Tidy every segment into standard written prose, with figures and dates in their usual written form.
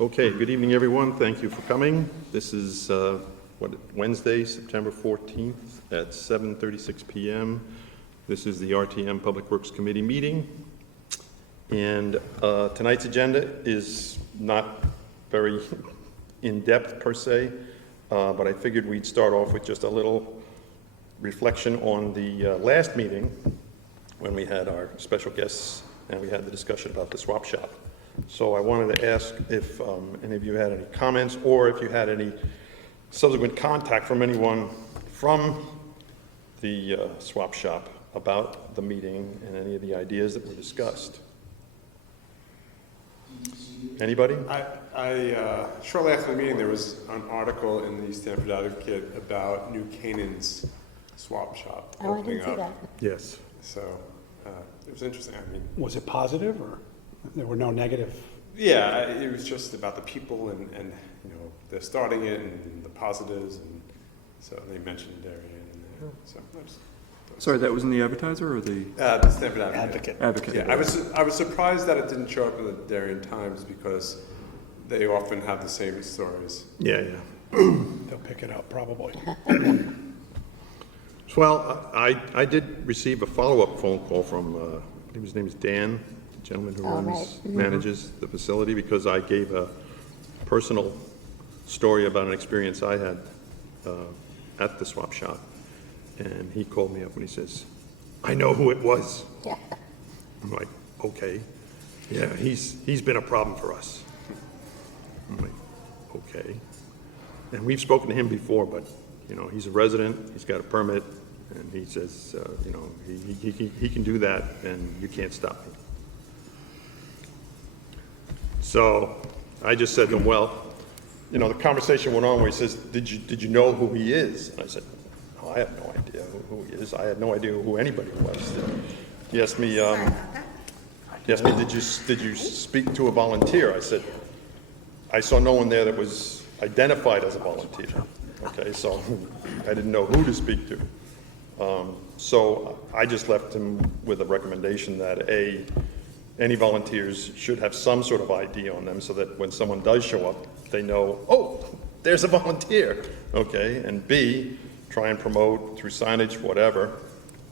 Okay, good evening, everyone. Thank you for coming. This is Wednesday, September 14th at 7:36 p.m. This is the RTM Public Works Committee meeting. And tonight's agenda is not very in-depth per se, but I figured we'd start off with just a little reflection on the last meeting when we had our special guests and we had the discussion about the swap shop. So I wanted to ask if any of you had any comments or if you had any subsequent contact from anyone from the swap shop about the meeting and any of the ideas that were discussed. Anybody? Shortly after the meeting, there was an article in the Stanford Advocate about New Canaan's swap shop opening up. That. Yes. So it was interesting. I mean, was it positive or there were no negative? Yeah, it was just about the people and you know they're starting it and the positives, and so they mentioned Darien. And so sorry, that was in the Advertiser or the Stanford Advocate. Advocate. Yeah, I was surprised that it didn't show up in the Darien Times because they often have the same stories. Yeah. They'll pick it up probably. Well, I did receive a follow-up phone call from, I think his name is Dan, the gentleman who manages the facility, because I gave a personal story about an experience I had at the swap shop. And he called me up and he says, "I know who it was." Yeah. I'm like, okay. Yeah, he's been a problem for us. I'm like, okay. And we've spoken to him before, but you know, he's a resident, he's got a permit, and he says, you know, he can do that, and you can't stop me. So I just said to him, well, you know, the conversation went on where he says, did you know who he is? And I said, no, I have no idea who he is. I had no idea who anybody was. He asked me, did you speak to a volunteer? I said, I saw no one there that was identified as a volunteer. Okay, so I didn't know who to speak to. So I just left him with a recommendation that any volunteers should have some sort of ID on them so that when someone does show up, they know, oh, there's a volunteer, okay? And B, try and promote through signage, whatever,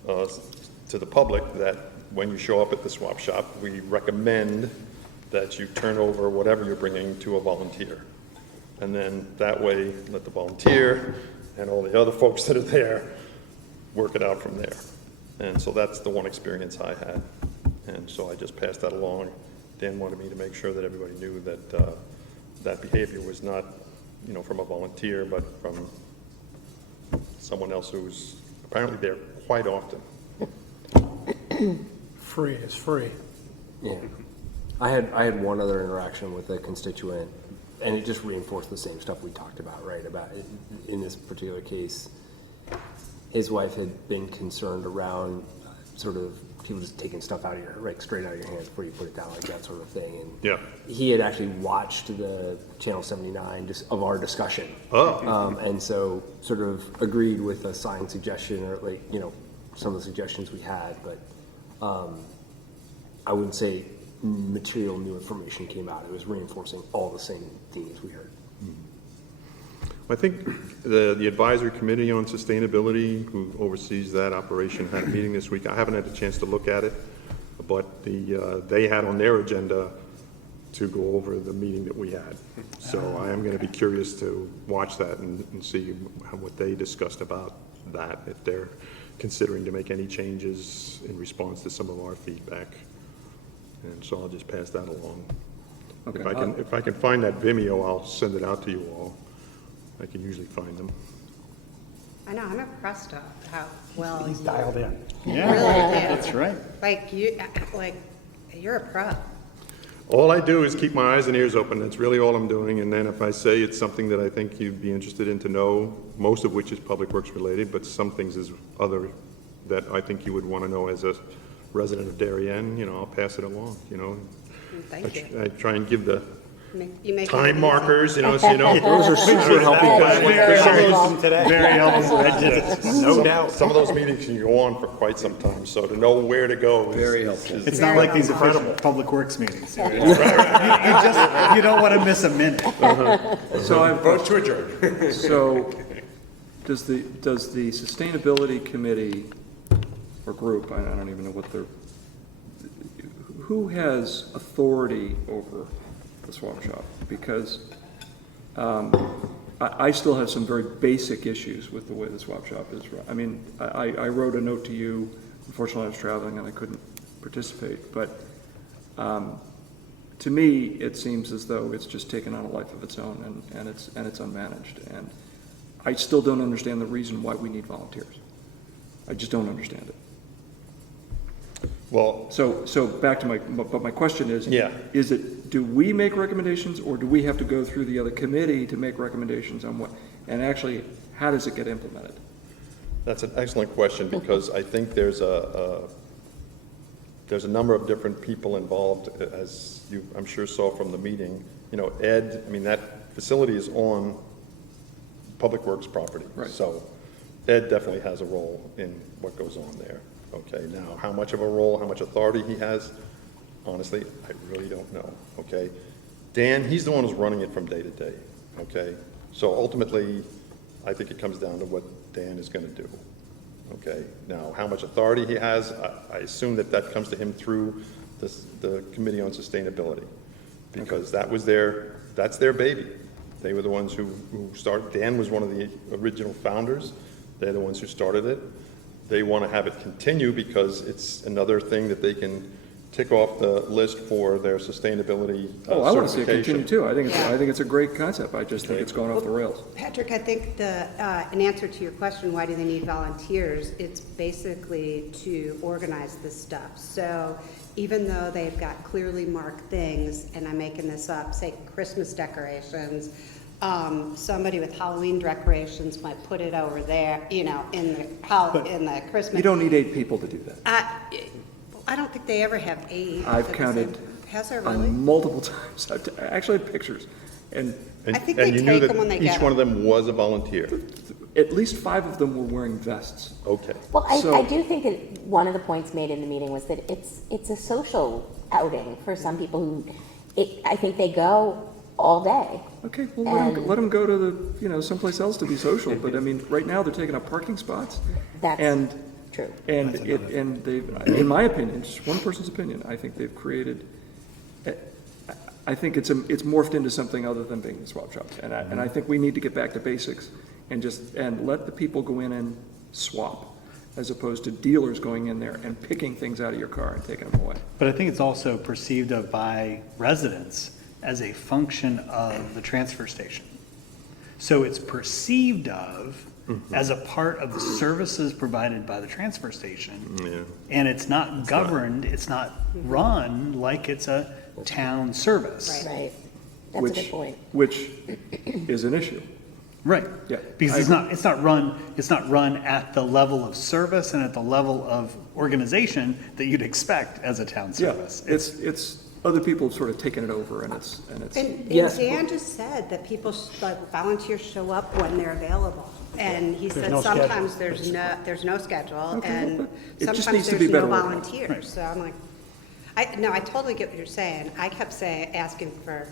to the public that when you show up at the swap shop, we recommend that you turn over whatever you're bringing to a volunteer. And then that way, let the volunteer and all the other folks that are there work it out from there. And so that's the one experience I had. And so I just passed that along. Dan wanted me to make sure that everybody knew that that behavior was not, you know, from a volunteer, but from someone else who's apparently there quite often. Free is free. Yeah. I had one other interaction with a constituent, and it just reinforced the same stuff we talked about, right? About in this particular case, his wife had been concerned around sort of people just taking stuff out of your, like straight out of your hands before you put it down, like that sort of thing. And yeah, he had actually watched the Channel 79 of our discussion. Oh. And so sort of agreed with a sign suggestion or like, you know, some of the suggestions we had, but I wouldn't say material new information came out. It was reinforcing all the same themes we heard. I think the advisory committee on sustainability, who oversees that operation, had a meeting this week. I haven't had a chance to look at it, but they had on their agenda to go over the meeting that we had. So I am going to be curious to watch that and see what they discussed about that, if they're considering to make any changes in response to some of our feedback. And so I'll just pass that along. Okay. If I can find that Vimeo, I'll send it out to you all. I can usually find them. I know, I'm impressed at how well He's dialed in. Yeah, really do. that's right. Like you're a pro. All I do is keep my eyes and ears open. That's really all I'm doing. And then if I say it's something that I think you'd be interested in to know, most of which is public works related, but some things is other that I think you would want to know as a resident of Darien, you know, I'll pass it along, you know. Thank you. I try and give the You make it time easy. markers, you know, so you know. Those are super helpful. Very helpful, no doubt. Some of those meetings can go on for quite some time, so to know where to go is. Very helpful. It's not like these official public works meetings. You don't want to miss a minute. So I've, Vote to adjourn. so, does the sustainability committee or group, I don't even know what they're, who has authority over the swap shop? Because I still have some very basic issues with the way the swap shop is run. I mean, I wrote a note to you, unfortunately I was traveling and I couldn't participate, but to me, it seems as though it's just taken on a life of its own and it's unmanaged. And I still don't understand the reason why we need volunteers. I just don't understand it. Well, So back to my question is, Yeah. is it, do we make recommendations or do we have to go through the other committee to make recommendations on what, and actually, how does it get implemented? that's an excellent question, because I think there's a number of different people involved, as you, I'm sure, saw from the meeting. You know, Ed, I mean, that facility is on Public Works property. Right. So Ed definitely has a role in what goes on there. Okay, now, how much of a role, how much authority he has, honestly, I really don't know, okay? Dan, he's the one who's running it from day to day, okay? So ultimately, I think it comes down to what Dan is gonna do, okay? Now, how much authority he has, I assume that comes to him through the Committee on Sustainability, because that's their baby. They were the ones who started, Dan was one of the original founders, they're the ones who started it. They want to have it continue because it's another thing that they can tick off the list for their sustainability Oh, I want to see it certification. continue too. I Yeah. think it's a great concept. I just think it's gone off the rails. Patrick, I think in answer to your question, why do they need volunteers? It's basically to organize this stuff. So even though they've got clearly marked things, and I'm making this up, say Christmas decorations, somebody with Halloween decorations might put it over there, you know, in the Christmas. You don't need 8 people to do that. I don't think they ever have 8. I've counted Has there really? multiple times. I've actually had pictures. And And- I think and they you knew take that them when they get Each one of them was a volunteer. at least 5 of them were wearing vests. Okay. Well, I So- do think that one of the points made in the meeting was that it's a social outing for some people who, I think they go all day. Okay, well, let them go to the, someplace else to be social. But I mean, right now they're taking up parking spots. That's And true. And they've, in my opinion, just one person's opinion, I think they've created, I think it's morphed into something other than being the swap shop. And I think we need to get back to basics and let the people go in and swap, as opposed to dealers going in there and picking things out of your car and taking them away. But I think it's also perceived of by residents as a function of the transfer station. So it's perceived of as a part of the services provided by the transfer station. Yeah. And it's not governed, it's not run like it's a town service. Right. That's a good point. Which is an issue. Right. Yeah, Because I it's not run at the level of service and at the level of organization that you'd expect as a town Yeah, service. it's other people have sort of taken it over and it's. And Yes. Dan just said that people, like volunteers show up when they're available. And he said no schedule. sometimes there's no schedule, and It just sometimes needs to be there's no better organized. volunteers. So I'm like, I totally get what you're saying. I kept asking for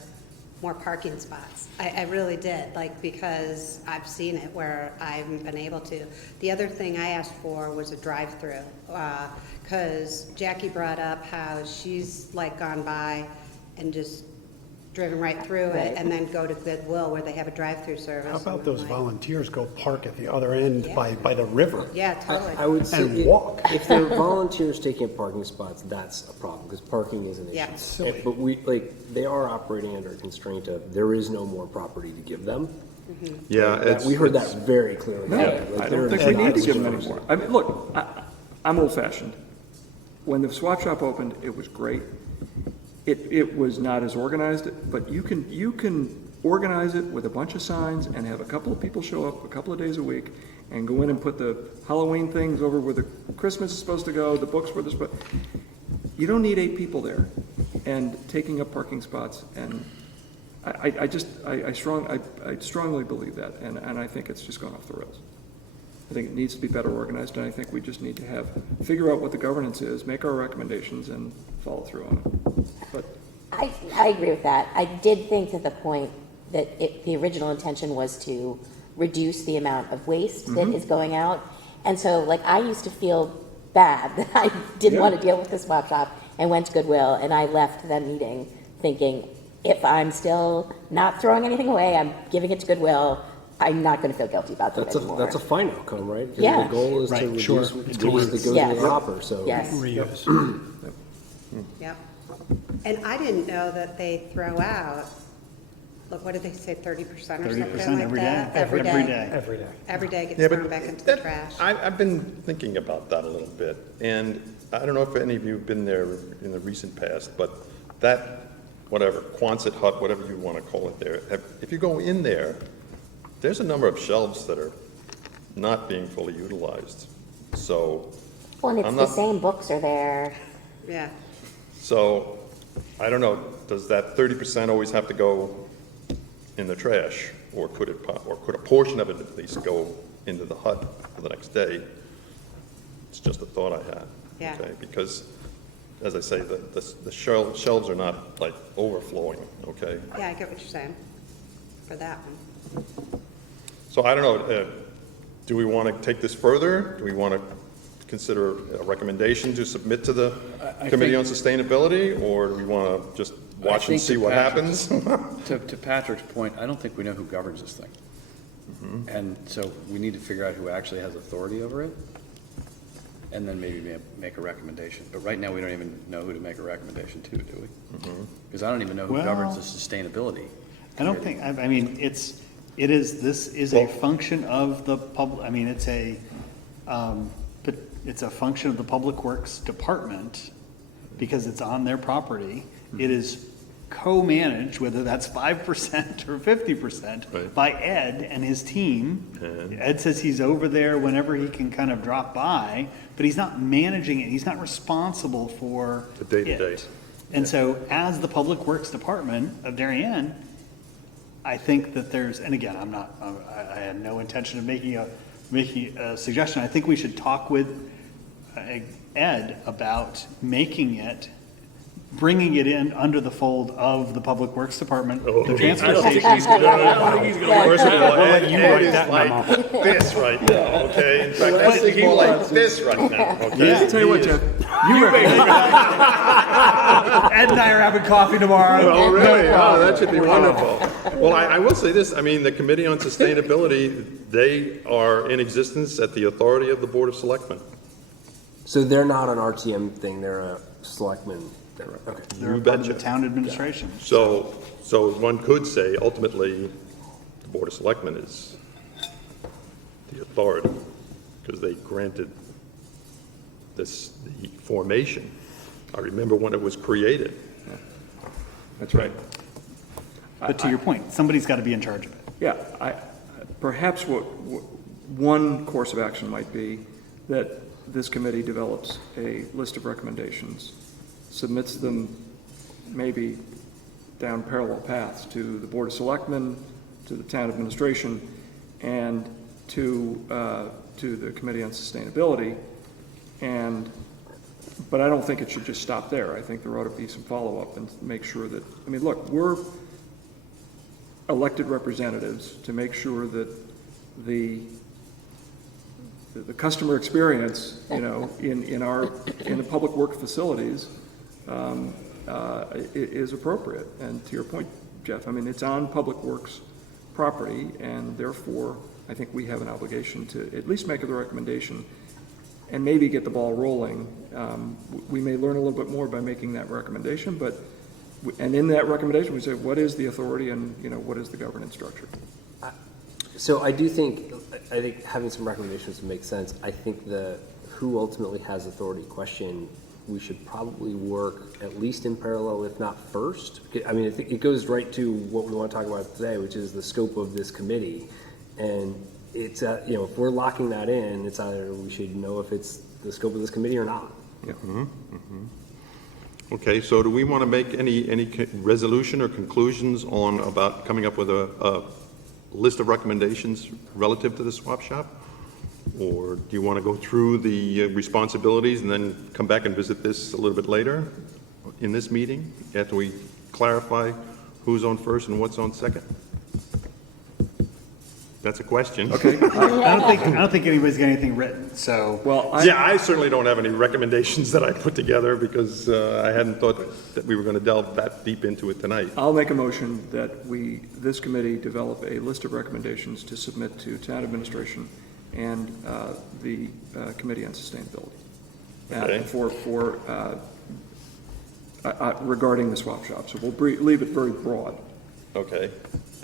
more parking spots. I really did, like, because I've seen it where I haven't been able to. The other thing I asked for was a drive-through, because Jackie brought up how she's like gone by and just driven right through Right. it and then go to Goodwill where they have a drive-through service. How about And I'm those like, volunteers go park at the other end Yeah. by the river? Yeah, totally. I would say, And walk. if there are volunteers taking up parking spots, that's a problem, because parking is an issue. Yeah. It's silly. But they are operating under a constraint of, there is no more property to give them. Yeah, We heard that very clearly. No, today. Like, I they're don't think we need to not give them any stores. more. I mean, look, I'm old-fashioned. When the swap shop opened, it was great. It was not as organized, but you can organize it with a bunch of signs and have a couple of people show up a couple of days a week and go in and put the Halloween things over where the Christmas is supposed to go, the books where they're supposed. You don't need 8 people there and taking up parking spots and I strongly believe that, and I think it's just gone off the rails. I think it needs to be better organized, and I think we just need to figure out what the governance is, make our recommendations, and follow through on it. But I agree with that. I did think that the point that the original intention was to reduce the amount of waste that is going out. And so, like, I used to feel bad that I didn't want to deal with the swap shop and went to Goodwill, and I left that meeting thinking, if I'm still not throwing anything away, I'm giving it to Goodwill, I'm not going to feel guilty about that anymore. That's a fine outcome, right? 'Cause Yeah. the goal is to Right, reduce sure. waste It's that goes in Yes. the hopper, so. Yes. Reuse. Yep. And I didn't know that they throw out, look, what did they say, 30% or something 30% like every day. that? Every day. Every day. Every day gets Yeah, thrown but back into the that- trash. I've been thinking about that a little bit, and I don't know if any of you have been there in the recent past, but that, whatever, Quonset hut, whatever you want to call it there, if you go in there, there's a number of shelves that are not being fully utilized. So, Well, and it's I'm the not- same books are there. Yeah. so, I don't know, does that 30% always have to go in the trash? Or could a portion of it at least go into the hut for the next day? It's just a thought I had. Yeah. Okay, because, as I say, the shelves are not like overflowing, okay? Yeah, I get what you're saying for that one. So I don't know, do we want to take this further? Do we want to consider a recommendation to submit to the I Committee on think- Sustainability? Or do we want to just watch and think see to what Patrick's- happens? To Patrick's point, I don't think we know who governs this thing. And so we need to figure out who actually has authority over it, and then maybe make a recommendation. But right now, we don't even know who to make a recommendation to, do we? Because I don't even know who governs the sustainability. I don't think, I mean, this is a function of the public, I mean, it's a function of the Public Works Department because it's on their property. It is co-managed, whether that's 5% or 50%, Right. by Ed and his team. Ed says he's over there whenever he can kind of drop by, but he's not managing it. He's not responsible for The day-to-day. it. And so as the Public Works Department of Darien, I think that there's, and again, I had no intention of making a suggestion. I think we should talk with Ed about bringing it in under the fold of the Public Works Department, the transfer station. First of all, Ed you Ed write is that like memo. this right now, okay? In fact, Ed is more like this right now, okay? tell you what, Jeff, Ed and I are having coffee tomorrow. Oh, really? Oh, that should be wonderful. Well, I will say this, I mean, the Committee on Sustainability, they are in existence at the authority of the Board of Selectmen. So they're not an RTM thing, they're a selectman. Okay. They're You part of the betcha. town administration. So one could say ultimately, the Board of Selectmen is the authority, because they granted the formation. I remember when it was created. that's right. But to your point, somebody's got to be in charge of it. Yeah, perhaps one course of action might be that this committee develops a list of recommendations, submits them maybe down parallel paths to the Board of Selectmen, to the town administration, and to the Committee on Sustainability. But I don't think it should just stop there. I think there ought to be some follow-up and make sure that, I mean, look, we're elected representatives to make sure that the customer experience, in the public work facilities, is appropriate. And to your point, Jeff, I mean, it's on Public Works property, and therefore, I think we have an obligation to at least make the recommendation and maybe get the ball rolling. We may learn a little bit more by making that recommendation, and in that recommendation, we say, what is the authority and, what is the governance structure? So I think having some recommendations would make sense. I think the who ultimately has authority question, we should probably work at least in parallel, if not first. I mean, I think it goes right to what we want to talk about today, which is the scope of this committee. And it's, if we're locking that in, it's either we should know if it's the scope of this committee or not. Yeah. Okay, so do we want to make any resolution or conclusions on about coming up with a list of recommendations relative to the swap shop? Or do you want to go through the responsibilities and then come back and visit this a little bit later in this meeting, after we clarify who's on first and what's on second? That's a question. Okay, I don't think anybody's got anything written, so. well, Yeah, I certainly don't have any recommendations that I put together because I hadn't thought that we were going to delve that deep into it tonight. I'll make a motion that this committee develop a list of recommendations to submit to town administration and the Committee on Sustainability. Okay. Regarding the swap shop, so we'll leave it very broad. Okay.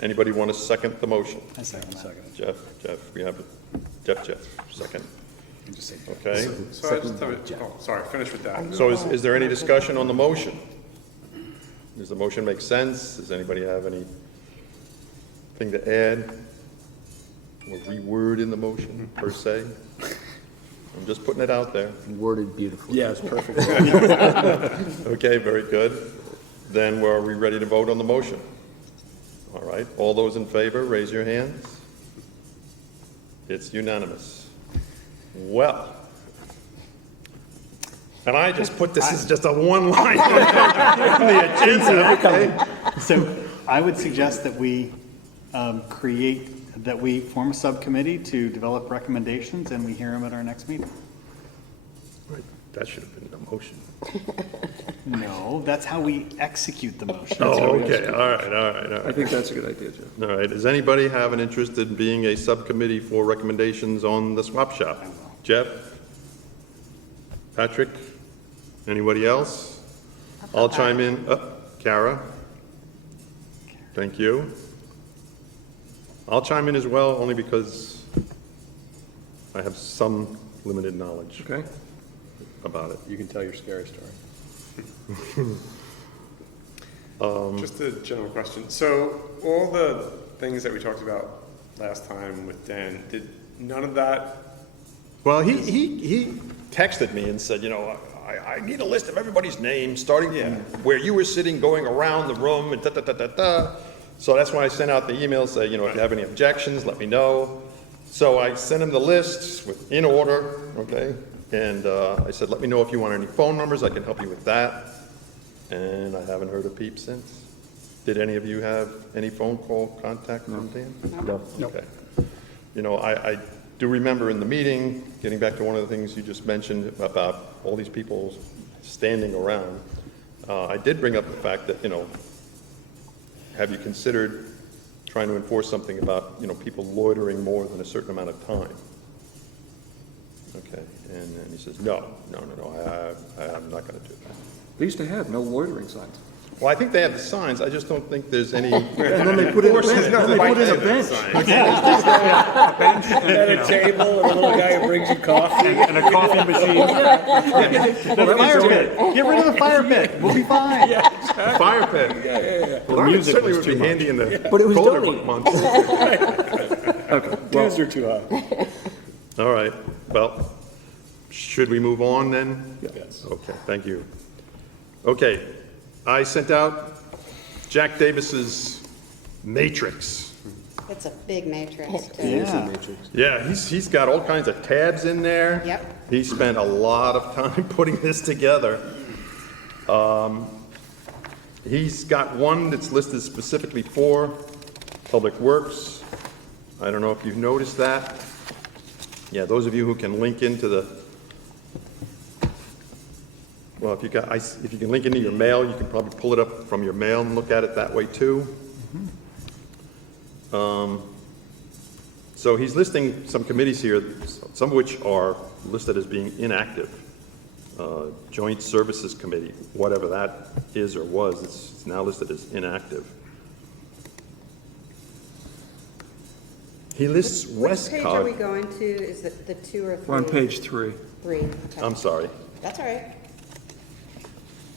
Anybody want to second the motion? I second that. Jeff, we have it. Jeff, second. Just say, Okay. So I just have it, oh, sorry, finish with that. So is there any discussion on the motion? Does the motion make sense? Does anybody have anything to add or reword in the motion, per se? I'm just putting it out there. Worded beautifully. yeah, it's perfect. Okay, very good. Then are we ready to vote on the motion? All right, all those in favor, raise your hands. It's unanimous. Well, and I just put this as just a one line on the agenda, okay? So I would suggest that we form a subcommittee to develop recommendations and we hear them at our next meeting. Right, that should have been the motion. No, that's how we execute the motion. Oh, okay, all right. I think that's a good idea, Jeff. All right, does anybody have an interest in being a subcommittee for recommendations on the swap shop? Jeff? Patrick? Anybody else? I'll chime in. Kara? Thank you. I'll chime in as well, only because I have some limited knowledge Okay? about it. You can tell your scary story. Just a general question. So all the things that we talked about last time with Dan, did none of that? Well, he texted me and said, you know, I need a list of everybody's names, starting from where you were sitting, going around the room, and da-da-da-da-da. So that's why I sent out the email, say, you know, if you have any objections, let me know. So I sent him the list in order, okay? And I said, let me know if you want any phone numbers, I can help you with that. And I haven't heard a peep since. Did any of you have any phone call contact from Dan? No. Okay. You know, I do remember in the meeting, getting back to one of the things you just mentioned about all these people standing around, I did bring up the fact that, you know, have you considered trying to enforce something about, you know, people loitering more than a certain amount of time? Okay, and then he says, no, I'm not gonna do that. They used to have no loitering signs. Well, I think they have the signs, I just don't think there's any. And then they put in a bench. At a table, and a little guy who brings you coffee. And a coffee machine. The fire pit. Get rid of the fire pit. We'll be fine. Fire pit. Well, that certainly would be handy in the But it was colder donated. months. Okay, Dues are too high. All right, well, should we move on then? Yes. Okay, thank you. Okay, I sent out Jack Davis's matrix. It's a big matrix, too. Yeah. Yeah, he's got all kinds of tabs in there. Yep. He spent a lot of time putting this together. He's got one that's listed specifically for Public Works. I don't know if you've noticed that. Yeah, those of you who can link into the, well, if you can link into your mail, you can probably pull it up from your mail and look at it that way too. So he's listing some committees here, some of which are listed as being inactive. Joint Services Committee, whatever that is or was, it's now listed as inactive. He lists Which page are we Westcog. going to? Is it the 2 or 3? We're on page 3. 3, okay. I'm sorry. That's all right.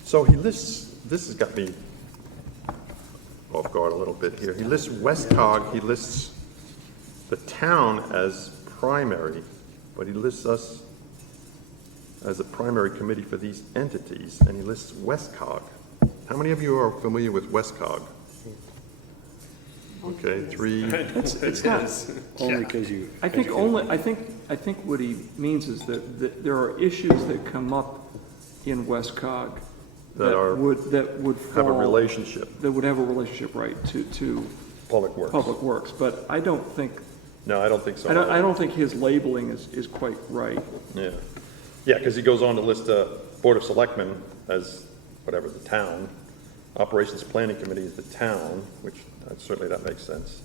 So he lists, this has got me off guard a little bit here. He lists Westcog, he lists the town as primary, but he lists us as a primary committee for these entities, and he lists Westcog. How many of you are familiar with Westcog? Okay, 3. It's not, Only because you. I think what he means is that there are issues that come up in Westcog That would fall. have a relationship, That would have a relationship, right, to Public Works. Public Works, but I don't think, No, I don't think so. I don't think his labeling is quite right. Yeah, yeah, because he goes on to list Board of Selectmen as whatever, the town. Operations Planning Committee is the town, which certainly that makes sense.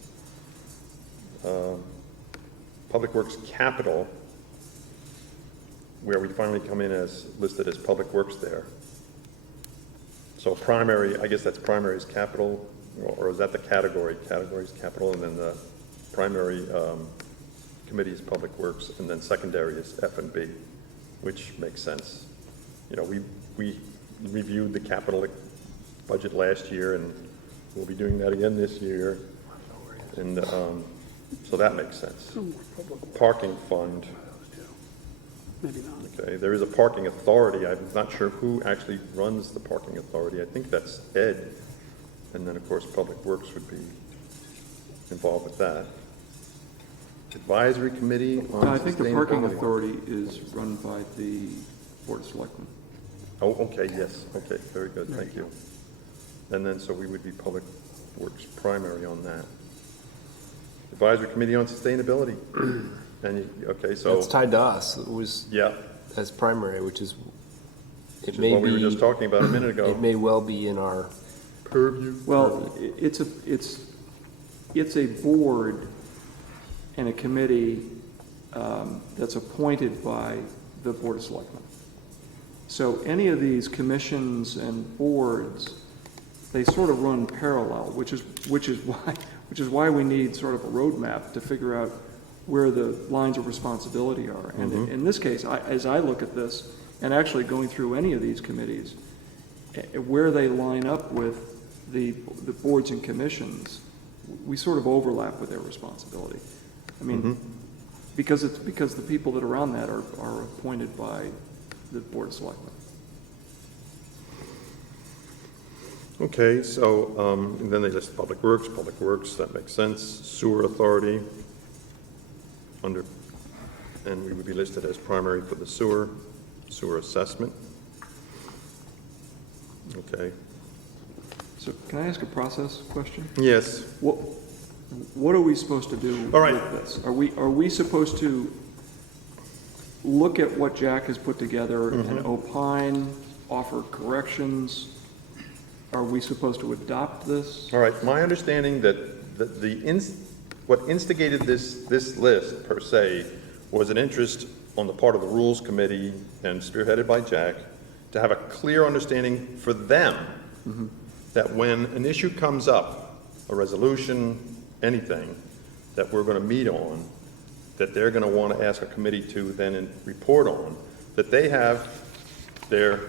Public Works Capital, where we finally come in as listed as Public Works there. So primary, I guess that's primary is capital, or is that the category? Category is capital, and then the primary committee is Public Works, and then secondary is F&B, which makes sense. You know, we reviewed the capital budget last year, and we'll be doing that again this year. And so that makes sense. Parking fund. Maybe not. Okay, there is a parking authority. I'm not sure who actually runs the parking authority. I think that's Ed. And then, of course, Public Works would be involved with that. Advisory Committee on I think the parking Sustainability. authority is run by the Board of Selectmen. Oh, okay, yes, okay, very good, thank you. And then, so we would be Public Works primary on that. Advisory Committee on Sustainability. And, okay, so. It's tied to us. It was Yeah, as primary, which is, which it is may what we were be, just talking about a minute it ago. may well be in our, Purview. Well, it's a board and a committee that's appointed by the Board of Selectmen. So any of these commissions and boards, they sort of run parallel, which is why we need sort of a roadmap to figure out where the lines of responsibility are. And in this case, as I look at this, and actually going through any of these committees, where they line up with the boards and commissions, we sort of overlap with their responsibility. I mean, because the people that are on that are appointed by the Board of Selectmen. Okay, so, and then they list Public Works, that makes sense. Sewer Authority, under, and we would be listed as primary for the sewer assessment. Okay, So can I ask a process question? yes, What are we supposed to do All right. with this? Are we supposed to look at what Jack has put together and opine, offer corrections? Are we supposed to adopt this? all right, my understanding that what instigated this list per se was an interest on the part of the Rules Committee and spearheaded by Jack to have a clear understanding for them that when an issue comes up, a resolution, anything that we're going to meet on, that they're going to want to ask a committee to then report on, that they have their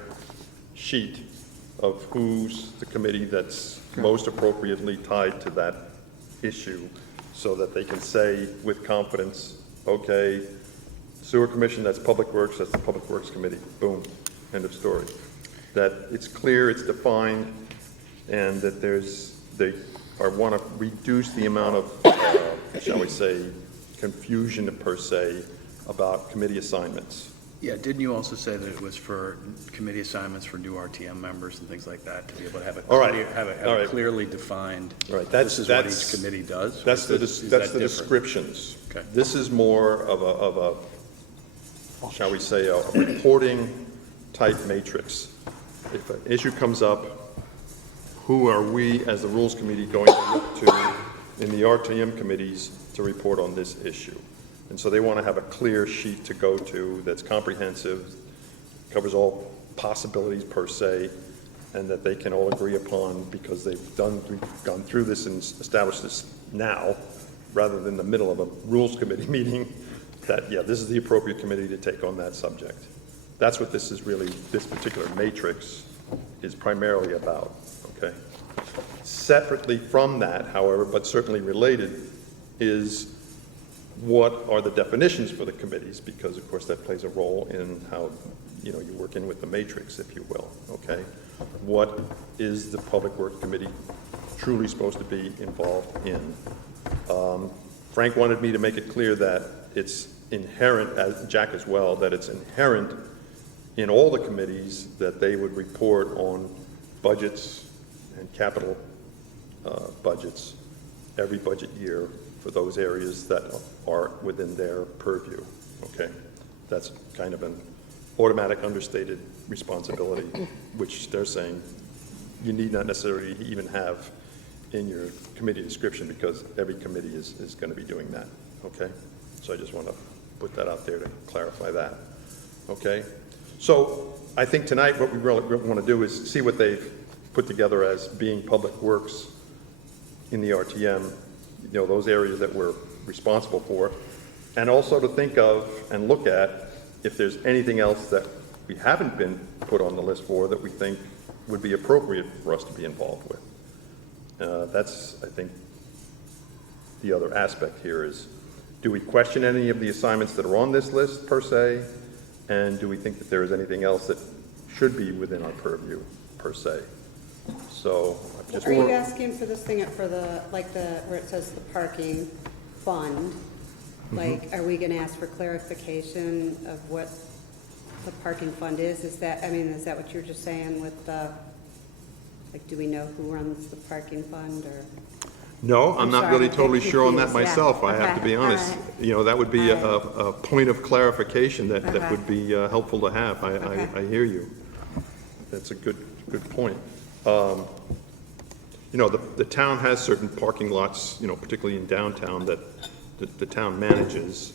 sheet of who's the committee that's most appropriately tied to that issue, so that they can say with confidence, okay, Sewer Commission, that's Public Works, that's the Public Works Committee, boom, end of story. That it's clear, it's defined, and that they want to reduce the amount of, shall we say, confusion per se about committee assignments. Yeah, didn't you also say that it was for committee assignments for new RTM members and things like that, to be able to have it All right. clear, have All it right. clearly defined? All right, This is what that's- each committee does? That's Or the is that different? descriptions. Okay. This is more of a, shall we say, a reporting type matrix. If an issue comes up, who are we as the Rules Committee going to look to in the RTM committees to report on this issue? And so they want to have a clear sheet to go to that's comprehensive, covers all possibilities per se, and that they can all agree upon because we've gone through this and established this now, rather than the middle of a Rules Committee meeting, that, yeah, this is the appropriate committee to take on that subject. That's what this is really, this particular matrix is primarily about, okay? Separately from that, however, but certainly related, is what are the definitions for the committees, because of course that plays a role in how you know, you work in with the matrix, if you will, okay? What is the Public Works Committee truly supposed to be involved in? Frank wanted me to make it clear that it's inherent, as Jack as well, that it's inherent in all the committees that they would report on budgets and capital budgets every budget year for those areas that are within their purview, okay? That's kind of an automatic understated responsibility, which they're saying you need not necessarily even have in your committee description, because every committee is going to be doing that, okay? So I just want to put that out there to clarify that, okay? So I think tonight what we really want to do is see what they've put together as being public works in the RTM, you know, those areas that we're responsible for, and also to think of and look at if there's anything else that we haven't been put on the list for that we think would be appropriate for us to be involved with. That's, I think, the other aspect here is, do we question any of the assignments that are on this list per se? And do we think that there is anything else that should be within our purview per se? So I just Are you asking for this thing for the, like the, where it says the parking fund? Like, are we gonna ask for clarification of what the parking fund is? Is that, I mean, is that what you were just saying with the, like, do we know who runs the parking fund, or? No, I'm not sorry, really I'm totally sure on that confused, yeah. myself, I have to Okay, be honest. all right. You know, that would be a All a point of clarification that Okay. would be helpful to have. Okay. I hear you. That's a good point. You know, the town has certain parking lots, you know, particularly in downtown, that the town manages.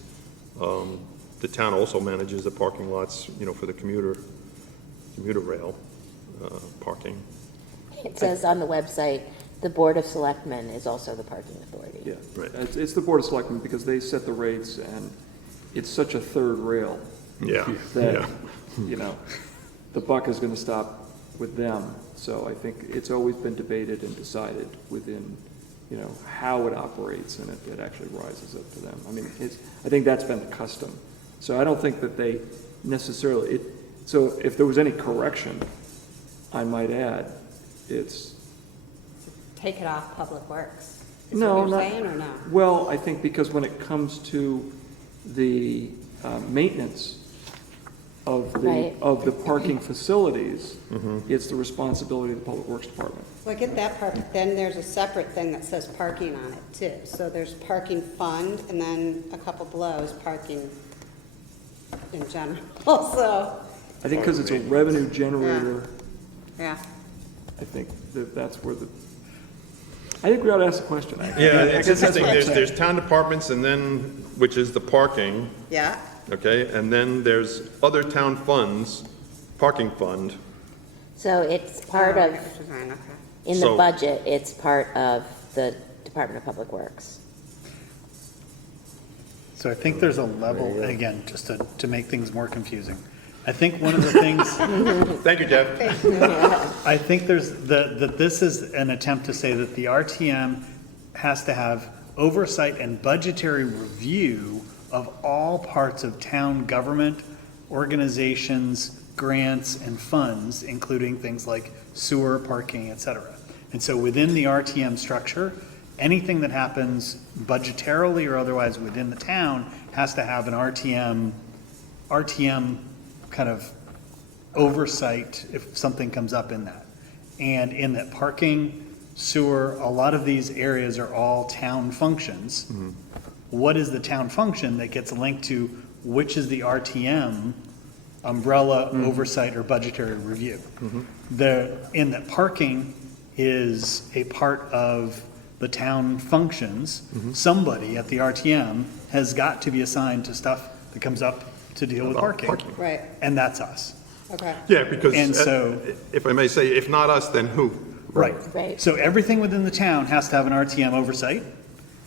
The town also manages the parking lots, you know, for the commuter rail parking. It says on the website, the Board of Selectmen is also the parking authority. Yeah, Right. it's the Board of Selectmen, because they set the rates, and it's such a third rail Yeah, that, yeah. you know, the buck is gonna stop with them. So I think it's always been debated and decided within, you know, how it operates, and it actually rises up to them. I mean, I think that's been the custom. So I don't think that they necessarily, so if there was any correction, I might add, it's, Take it off Public Works? Is no, what you're not, saying, or no? well, I think because when it comes to the maintenance of Right. the parking facilities, it's the responsibility of the Public Works Department. Well, I get that part, but then there's a separate thing that says parking on it too. So there's parking fund, and then a couple below is parking in general, so, I think because it's a revenue generator, yeah. I think that's where I think we ought to ask the question. Yeah, I it's guess that's interesting, what I'm saying. there's town departments, and then, which is the parking, Yeah, okay? And then there's other town funds, parking fund. So it's part of, Design, okay. in the So- budget, it's part of the Department of Public Works. So I think there's a level, and again, just to make things more confusing. I think one of the things, Thank you, Jeff. I think that this is an attempt to say that the RTM has to have oversight and budgetary review of all parts of town government, organizations, grants, and funds, including things like sewer, parking, et cetera. And so within the RTM structure, anything that happens budgetarily or otherwise within the town has to have an RTM kind of oversight if something comes up in that. And in that parking, sewer, a lot of these areas are all town functions. What is the town function that gets linked to which is the RTM umbrella oversight or budgetary review? In that parking is a part of the town functions. Somebody at the RTM has got to be assigned to stuff that comes up to deal with About parking. Right, And that's us. okay. Yeah, because, And so- if I may say, if not us, then who? Right. Right. So everything within the town has to have an RTM oversight.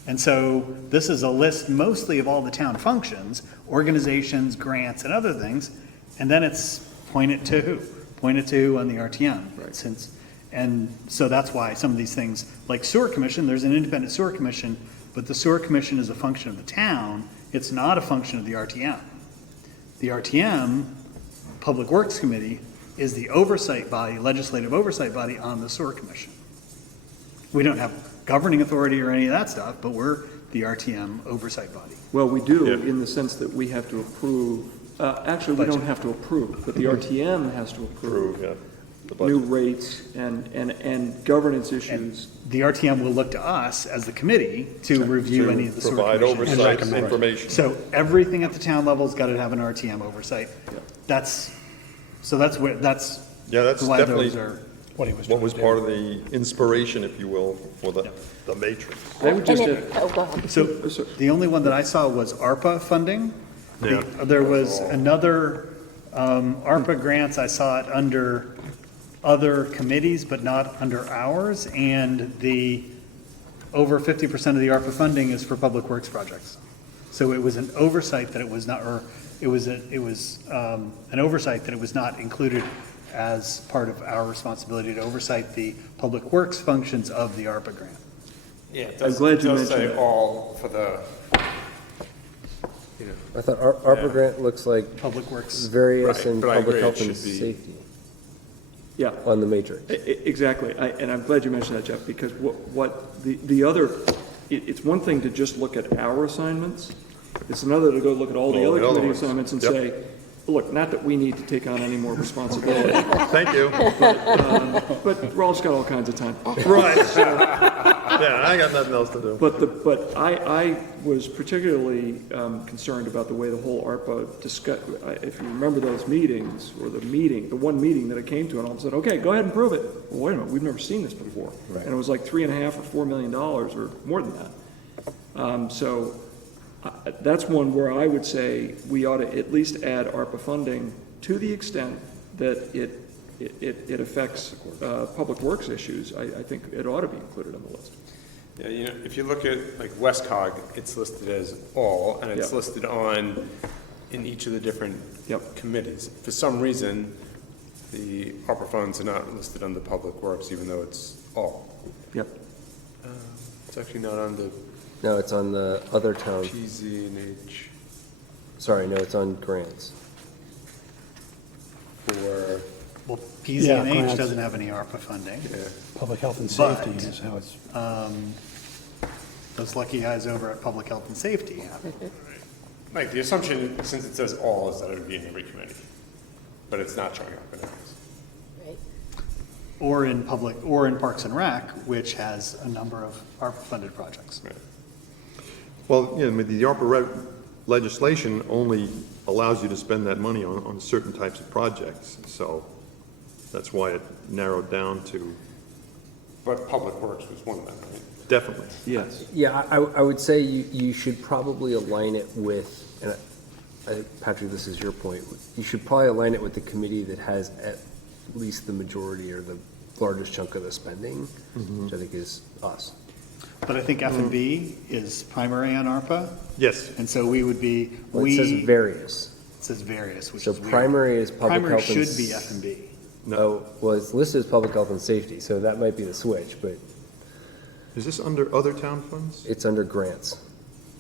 And so this is a list mostly of all the town functions, organizations, grants, and other things. And then it's point it to who? Point it to who on the RTM. Right. And so that's why some of these things, like sewer commission, there's an independent sewer commission, but the sewer commission is a function of the town. It's not a function of the RTM. The RTM Public Works Committee is the oversight body, legislative oversight body on the sewer commission. We don't have governing authority or any of that stuff, but we're the RTM oversight body. Well, we do, Yeah. in the sense that we have to approve, actually, we don't have to approve, but the RTM has to approve Approve, yeah. The new budget. rates and governance issues. The RTM will look to us as the committee to review any of the sewer Provide commission. oversight recommend. information. So everything at the town level's got to have an RTM oversight. That's where, that's Yeah, that's why definitely those are. What he was what trying was to do. part of the inspiration, if you will, for the matrix. I would just And add, it, oh, go on. So the only one that I saw was ARPA funding. Yeah. There was another, ARPA grants, I saw it under other committees, but not under ours. And the, over 50% of the ARPA funding is for public works projects. So it was an oversight that it was not, or it was an oversight that it was not included as part of our responsibility to oversight the public works functions of the ARPA grant. Yeah, it I'm does, glad it you does mentioned say that. all for the, you know. I thought ARPA grant looks like Public works. various Right, and but I public agree, it health and should be- safety yeah. on the matrix. Exactly, and I'm glad you mentioned that, Jeff, because what the other, it's one thing to just look at our assignments, it's another to go look at all the All other the other committee ones. assignments and Yep. say, look, not that we need to take on any more responsibility, Thank you. but Rolf's got all kinds of time. Right. Yeah, I got nothing else to do. But I was particularly concerned about the way the whole ARPA if you remember those meetings, or the one meeting that it came to, and all of a sudden, okay, go ahead and prove it. Well, wait a minute, we've never seen this before. Right. And it was like $3.5 or $4 million, or more than that. So that's one where I would say we ought to at least add ARPA funding to the extent that it affects public works issues. I think it ought to be included on the list. Yeah, you know, if you look at like Westcog, it's listed as all, and it's Yeah. listed in each of the different Yep. committees. For some reason, the ARPA funds are not listed under Public Works, even though it's all. Yep. It's actually not on the No, it's on the other town. PZ and H Sorry, no, it's on grants. for, Well, Yeah, PZNH grants. doesn't have any ARPA funding. yeah. Public health and But- safety is how it's, Those lucky guys over at Public Health and Safety have it. Like, the assumption, since it says all, is that it would be in every committee, but it's not showing up in ours. Right. Or in Parks and Rec, which has a number of ARPA-funded projects. Right. Well, yeah, I mean, the ARPA legislation only allows you to spend that money on certain types of projects. So that's why it narrowed down to But Public Works was one of them, right? definitely. Yes. Yeah, I would say you should probably align it with, and I think, Patrick, this is your point, you should probably align it with the committee that has at least the majority or the largest chunk of the spending, which I think is us. But I think F&B is primary on ARPA, Yes, and so we would be, Well, it says various. it says various, which So is weird. primary is public Primary health and. should be F&B. No, well, it's listed as public health and safety, so that might be the switch, but is this under other town funds? it's under grants.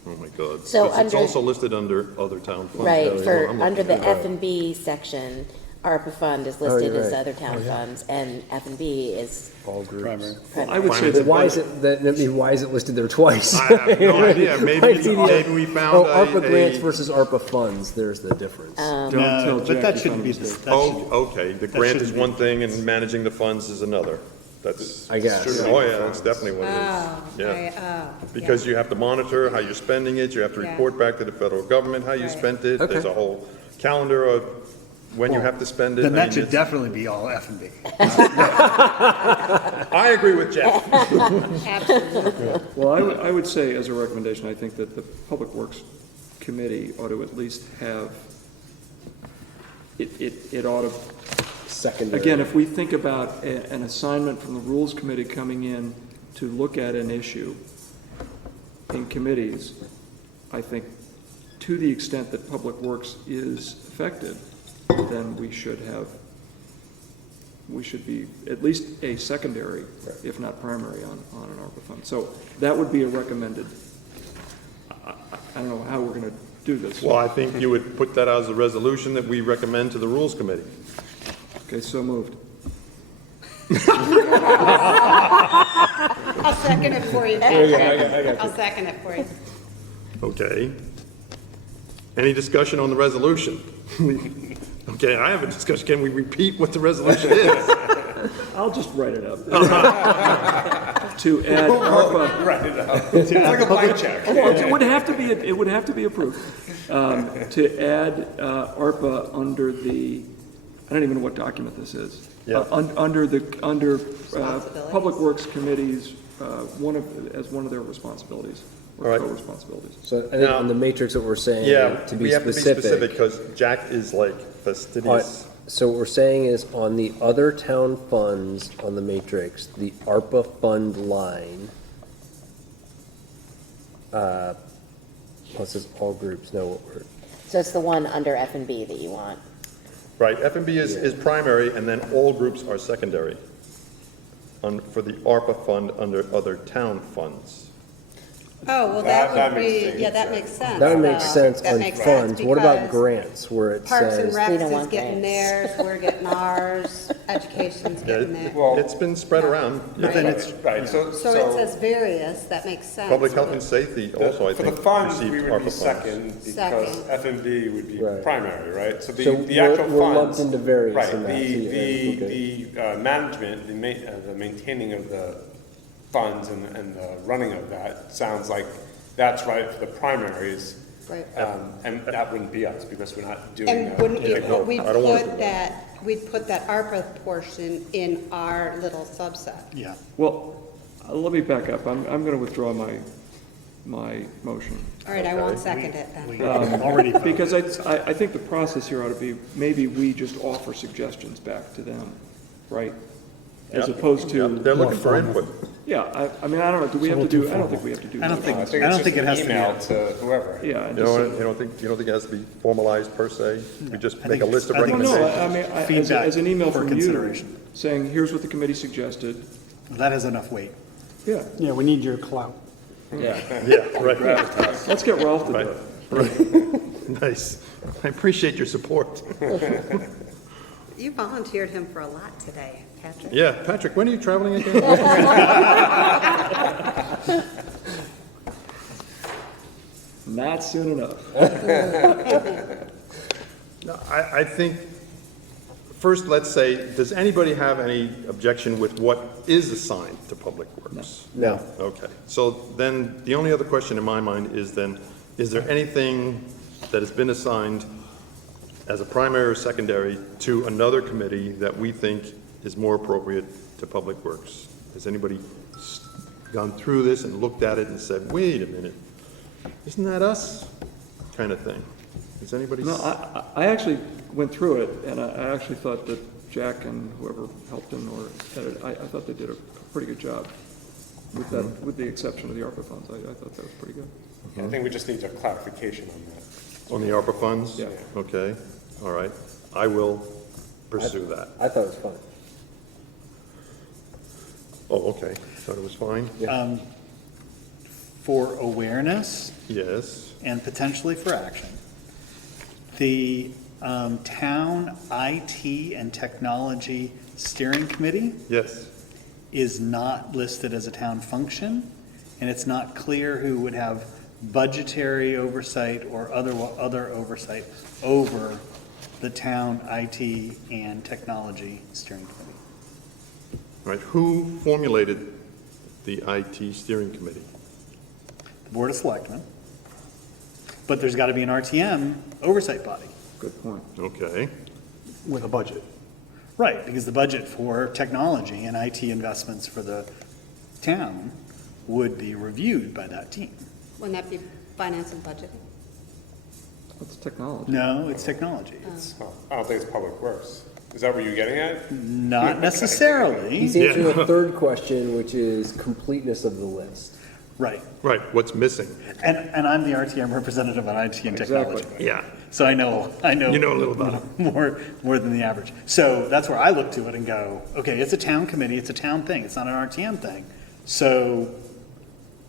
Oh, my God. So It's under- also listed under other town funds. Right, So for, I'm under looking the at- F&B section, ARPA fund is listed you're as right. other town funds, and F&B is All groups. Primary. I would say But it's why is why is it listed there twice? I have no idea. Maybe we found Oh, ARPA grants a, versus ARPA funds, there's the difference. Don't tell But Jack that you shouldn't found be, a mistake. okay, the grant is one thing and managing the funds is another. That's, I guess. oh, yeah, that's definitely what it Oh, is. Yeah. right, oh. Because you have to monitor how you're spending it, you have to Yeah. report back to the federal government how you Right. spent it. Okay. There's a whole calendar of when you have to spend it. then I that mean, should it's- definitely be all F&B. I agree with Jeff. Absolutely. Well, I would say as a recommendation, I think that the Public Works Committee ought to at least have, it ought to, Secondary. again, if we think about an assignment from the Rules Committee coming in to look at an issue in committees, I think to the extent that Public Works is affected, then we should be at least a secondary, if not primary, on an ARPA fund. So that would be a recommended, I don't know how we're going to do this. Well, I think you would put that as a resolution that we recommend to the Rules Committee. Okay, so moved. I'll second it for you, Patrick. I'll second it for you. Okay. Any discussion on the resolution? Okay, I have a discussion. Can we repeat what the resolution is? I'll just write it up. To add ARPA. Write it up. It's like a blank check. Well, it would have to be approved. To add ARPA under the, I don't even know what document this is. Yeah. Under Responsibilities. Public Works Committee's, as one of their responsibilities, All or right. co-responsibilities. So I think on the matrix that we're saying, Yeah, to be we have to be specific. specific because Jack is like fastidious. So what we're saying is on the other town funds on the matrix, the ARPA fund line, what's this, all groups know what we're, So it's the one under F and B that you want. Right, F&B is primary, and then all groups are secondary for the ARPA fund under other town funds. Oh, well, That that would makes be, sense. yeah, that makes sense. that makes though. sense That on makes sense funds. What about because grants where it Parks and says? We Recs don't is want getting grants. theirs, we're getting ours, education's getting theirs. Well, It's been spread around. But then it's, right, so. So it says various, that makes sense. Public health and safety also, I For think, the funds, received we would ARPA be funds. second because Second. F&B would be Right. primary, right? So So the actual funds. we're lumped into various Right, in that, the management, the maintaining of the funds and the running of that sounds like that's right for the primaries. Right. And that wouldn't be us because we're not doing And that. wouldn't Yeah, it, no, we'd I don't want put that, we'd put that ARPA portion in our little subset. yeah. Well, let me back up. I'm going to withdraw my motion. All right, I won't second it We then. already voted. Because I think the process here ought to be, maybe we just offer suggestions back to them, right? As Yep. opposed Yep, to, they're looking for input. yeah, I mean, I don't know, do we have to do, I don't think we have to do. I don't that. think- I think I it's don't think just it has to an be email a- to whoever. Yeah. and You just don't, say- you don't think it has to be formalized per se? We just I make a think list of it's- I think Well, it's- no, recommendations? I mean, Feedback as an email for from you, consideration. saying, here's what the committee suggested, That has enough weight. yeah, Yeah, we need your clout. Yeah. Yeah, right, let's get Ralph to do right, it. right. Nice. I appreciate your support. You volunteered him for a lot today, Patrick. Yeah, Patrick, when are you traveling again? Not soon enough. No, I think, first, let's say, does anybody have any objection with what is assigned to Public Works? No. Okay, so then, the only other question in my mind is then, is there anything that has been assigned as a primary or secondary to another committee that we think is more appropriate to Public Works? Has anybody gone through this and looked at it and said, wait a minute, isn't that us? Kind of thing. Has anybody? No, I actually went through it, and I actually thought that Jack and whoever helped him or edited, I thought they did a pretty good job with that, with the exception of the ARPA funds. I thought that was pretty good. I think we just need a clarification on that. On the ARPA funds? Yeah. Okay, all right. I will pursue that. I thought it was fun. Oh, okay. Thought it was fine? For awareness Yes. and potentially for action, the town IT and technology steering committee Yes. is not listed as a town function, and it's not clear who would have budgetary oversight or other oversight over the town IT and technology steering committee. All right. Who formulated the IT steering committee? The Board of Selectmen, but there's got to be an RTM oversight body. Good point. Okay. With a budget. Right, because the budget for technology and IT investments for the town would be reviewed by that team. Wouldn't that be finance and budget? That's technology. No, it's technology. Oh. It's Oh, I don't think it's Public Works. Is that what you're getting at? not necessarily, He's answering a third question, which is completeness of the list. right. Right. What's missing? And I'm the RTM representative on IT and technology. Yeah. So I know. You know a little about it. more than the average. So that's where I look to it and go, okay, it's a town committee, it's a town thing, it's not an RTM thing. So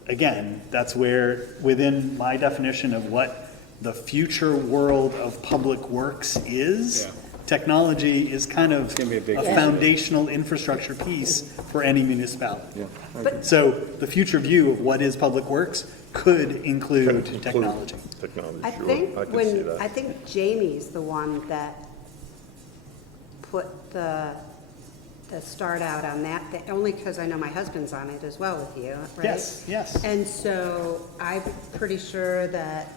again, that's where, within my definition of what the future world of public works is, Yeah. technology is kind of gonna be a big a piece of it. foundational infrastructure piece for any municipality. Yeah, So the future view of what is public works could include Include technology. Technology, I sure, think I can see when, that. I think Jamie's the one that put the start out on that, only because I know my husband's on it as well with you, right? Yes, yes. And so I'm pretty sure that,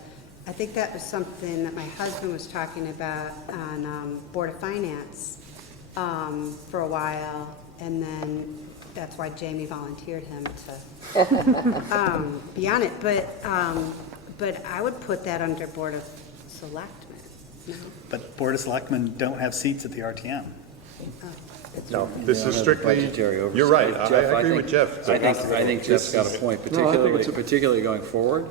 I think that was something that my husband was talking about on Board of Finance for a while, and then that's why Jamie volunteered him to be on it. But I would put that under Board of Selectmen. No? But Board of Selectmen don't have seats at the RTM. No, this You is know, strictly, budgetary oversight. you're right, I Jeff, agree think- with Jeff. I think Jeff's got a point, No, I think particularly, it's a- particularly going forward.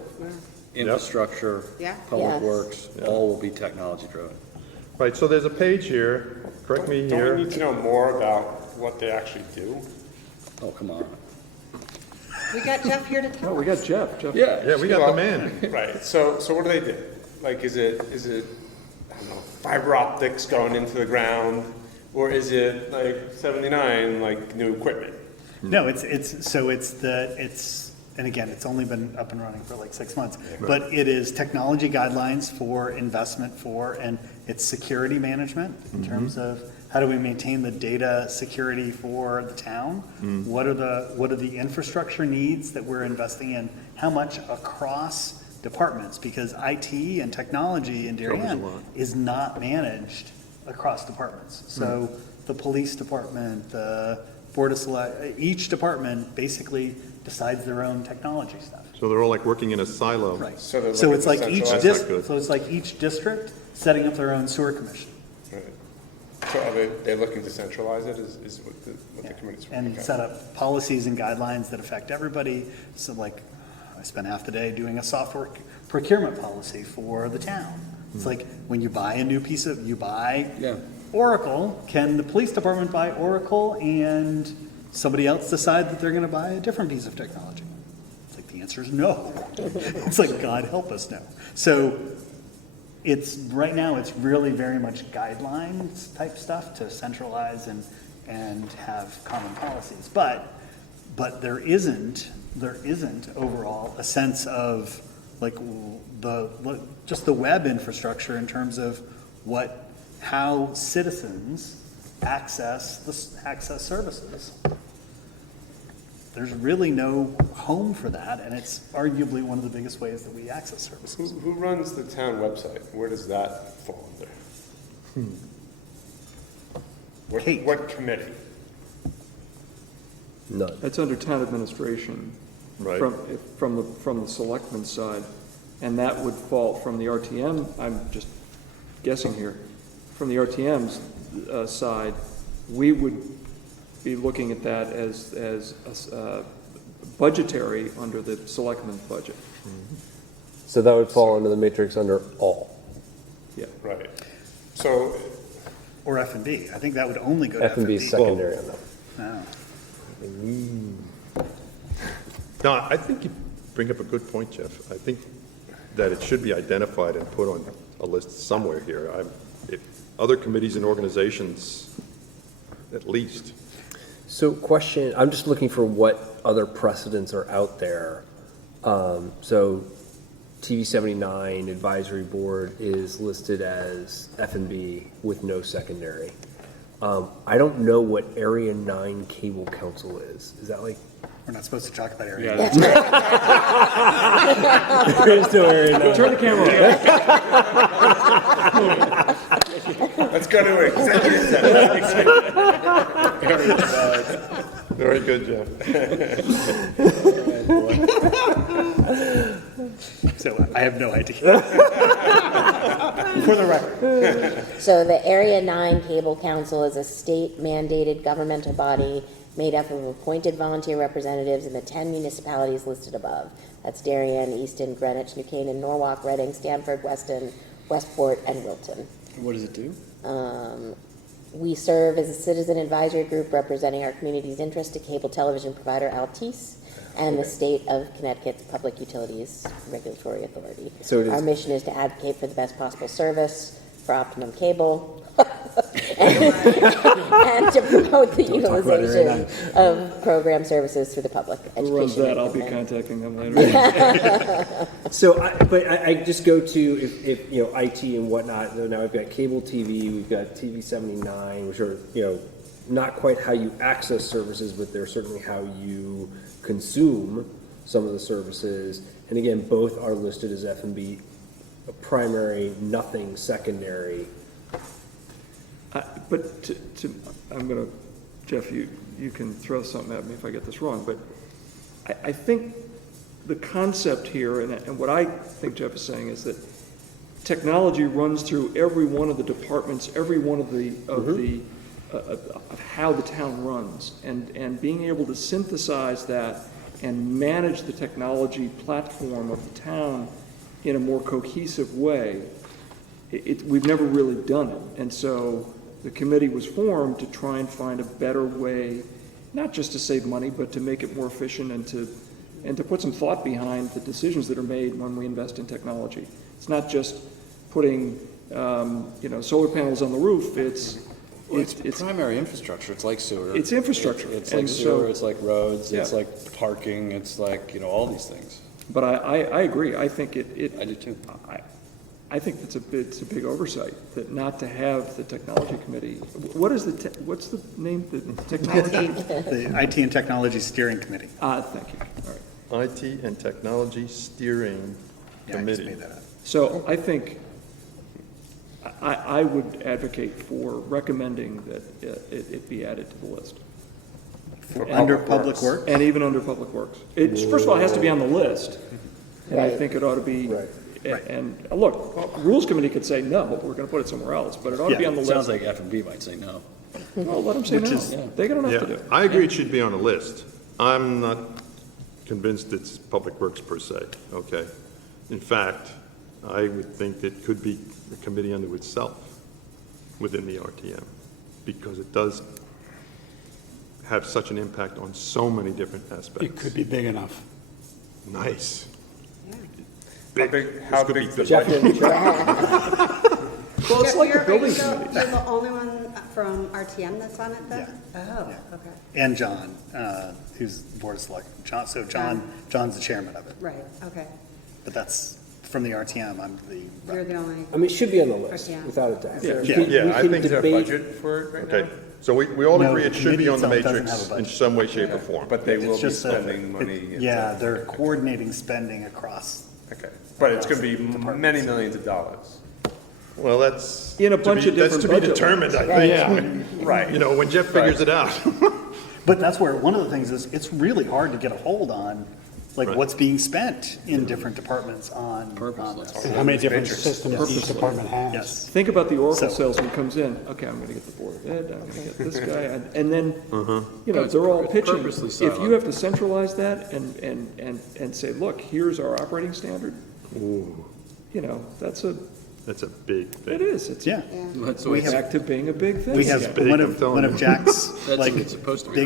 Infrastructure, Yeah. public Yes. works, all will be technology driven. Right, so there's a page here, correct me Don't we here. need to know more about what they actually do? Oh, come on. We got Jeff here to No, tell we us. got Jeff. Jeff. Yeah, we got the man. Right, so what do they do? Like, is it, I don't know, fiber optics going into the ground? Or is it like 79, like new equipment? No, and again, it's only been up and running for like 6 months, but it is technology guidelines for investment for, and it's security management in terms of how do we maintain the data security for the town? What are the infrastructure needs that we're investing in? How much across departments? Because IT and technology in Darien is not managed across departments. So the police department, the Board of Select, each department basically decides their own technology stuff. So they're all like working in a silo. Right. So they're So looking it's to like each centralize- That's not good. so it's like each district setting up their own sewer commission Right. So are they're looking to centralize it, is what the committee's. and okay. set up policies and guidelines that affect everybody. So like, I spent half the day doing a software procurement policy for the town. It's like, when you buy a new piece of, you buy Yeah. Oracle, can the police department buy Oracle and somebody else decide that they're gonna buy a different piece of technology? It's like, the answer is no. It's like, God help us, no. So it's, right now, it's really very much guidelines type stuff to centralize and have common policies. But there isn't overall a sense of like just the web infrastructure in terms of how citizens access services. There's really no home for that, and it's arguably one of the biggest ways that we access services. Who runs the town website? Where does that fall under? Kate. What committee? None. That's under town administration. Right. From the selectmen's side, and that would fall from the RTM, I'm just guessing here, from the RTM's side, we would be looking at that as budgetary under the selectmen's budget. So that would fall under the matrix under all. Yeah. Right. So, Or F&B. I think that would only go to F&B F&B. is secondary on that. Oh. No, I think you bring up a good point, Jeff. I think that it should be identified and put on a list somewhere here. If other committees and organizations, at least. So question, I'm just looking for what other precedents are out there. So TV 79 advisory board is listed as F&B with no secondary. I don't know what Area 9 Cable Council is. Is that like? We're not supposed to talk about area. Yeah, There's no Area 9. Turn the camera on. let's go to executive session. Very good, Jeff. So I have no idea. For the record. So the Area 9 Cable Council is a state-mandated governmental body made up of appointed volunteer representatives in the 10 municipalities listed above. That's Darien, Easton, Greenwich, New Canaan, Norwalk, Reading, Stamford, Weston, Westport, and Wilton. what does it do? We serve as a citizen advisory group representing our community's interest to cable television provider Altice. and the state of Connecticut's Public Utilities Regulatory Authority. So it is- Our mission is to advocate for the best possible service, for optimum cable, and to promote the utilization of program services through the public Who runs education. that? I'll be movement. contacting them later. So, I just go to, if, you know, IT and whatnot, now we've got cable TV, we've got TV 79, which are, you know, not quite how you access services, but they're certainly how you consume some of the services. And again, both are listed as F&B, primary, nothing secondary. But I'm gonna, Jeff, you can throw something at me if I get this wrong, but I think the concept here, and what I think Jeff is saying is that technology runs through every one of the departments, every one of how the town runs, and being able to synthesize that and manage the technology platform of the town in a more cohesive way, we've never really done it. And so the committee was formed to try and find a better way, not just to save money, but to make it more efficient and to put some thought behind the decisions that are made when we invest in technology. It's not just putting, solar panels on the roof. It's primary infrastructure, it's like sewer. It's infrastructure. It's And like so- sewer, it's like roads, it's Yeah. like parking, it's like, all these things. But I agree. I think I do too. I think it's a big oversight that not to have the technology committee. What's the name? The technology? The IT and Technology Steering Committee. Thank you. All right. IT and Technology Steering Yeah, I just Committee. made that up. So I think I would advocate for recommending that it be added to the list. Under Public Works? And even under Public Works. First of all, it has to be on the list. And I Right. think it ought to be, Right. and look, Rules Committee could say, no, we're going to put it somewhere else, but it ought to be Yeah, on the It sounds list. like F&B might say no. Well, let them say no. They don't have to do Yeah, it. I agree it should be on the list. I'm not convinced it's Public Works per se, okay? In fact, I would think it could be a committee unto itself within the RTM, because it does have such an impact on so many different aspects. It could be big enough. Nice. How This could be big's the Jeff budget? didn't try. Well, it's like the You're building the- committee. You're the only one from RTM that's on it then? Oh, okay, And John, who's Board of Select, John's the chairman of it. right, okay. But that's from the RTM, I'm the You're rep. the only, I mean, it should be on the list, Yeah. without a doubt. Yeah. We Yeah. can- Yeah, we I can think- Is there a debate- budget for it right now? Okay, so we all No, agree the it should be committee on the itself doesn't matrix have a in budget. some way, shape, or form. But they will It's be just that spending money. Yeah, they're coordinating spending across. Okay, but it's gonna be many millions of dollars. Well, that's. In a to bunch be- of different That's to be budget determined, I think. Right. You know, when Jeff figures it out. But that's where, one of the things is, it's really hard to get a hold on, like, Right. what's being spent in different departments on this. And how many different systems each department has. Yes. Think about the Oracle So- salesman comes in, okay, I'm gonna get the Board of Ed, I'm gonna get this guy, and then, It's they're all it's pitching. purposely If you siloed. have to centralize that and say, look, here's our operating standard, That's a big thing. it is, it's Yeah. That's We what have- back to being a big thing. We have, big, one I'm of, telling one you. of Jack's, That's like, what it's supposed to be,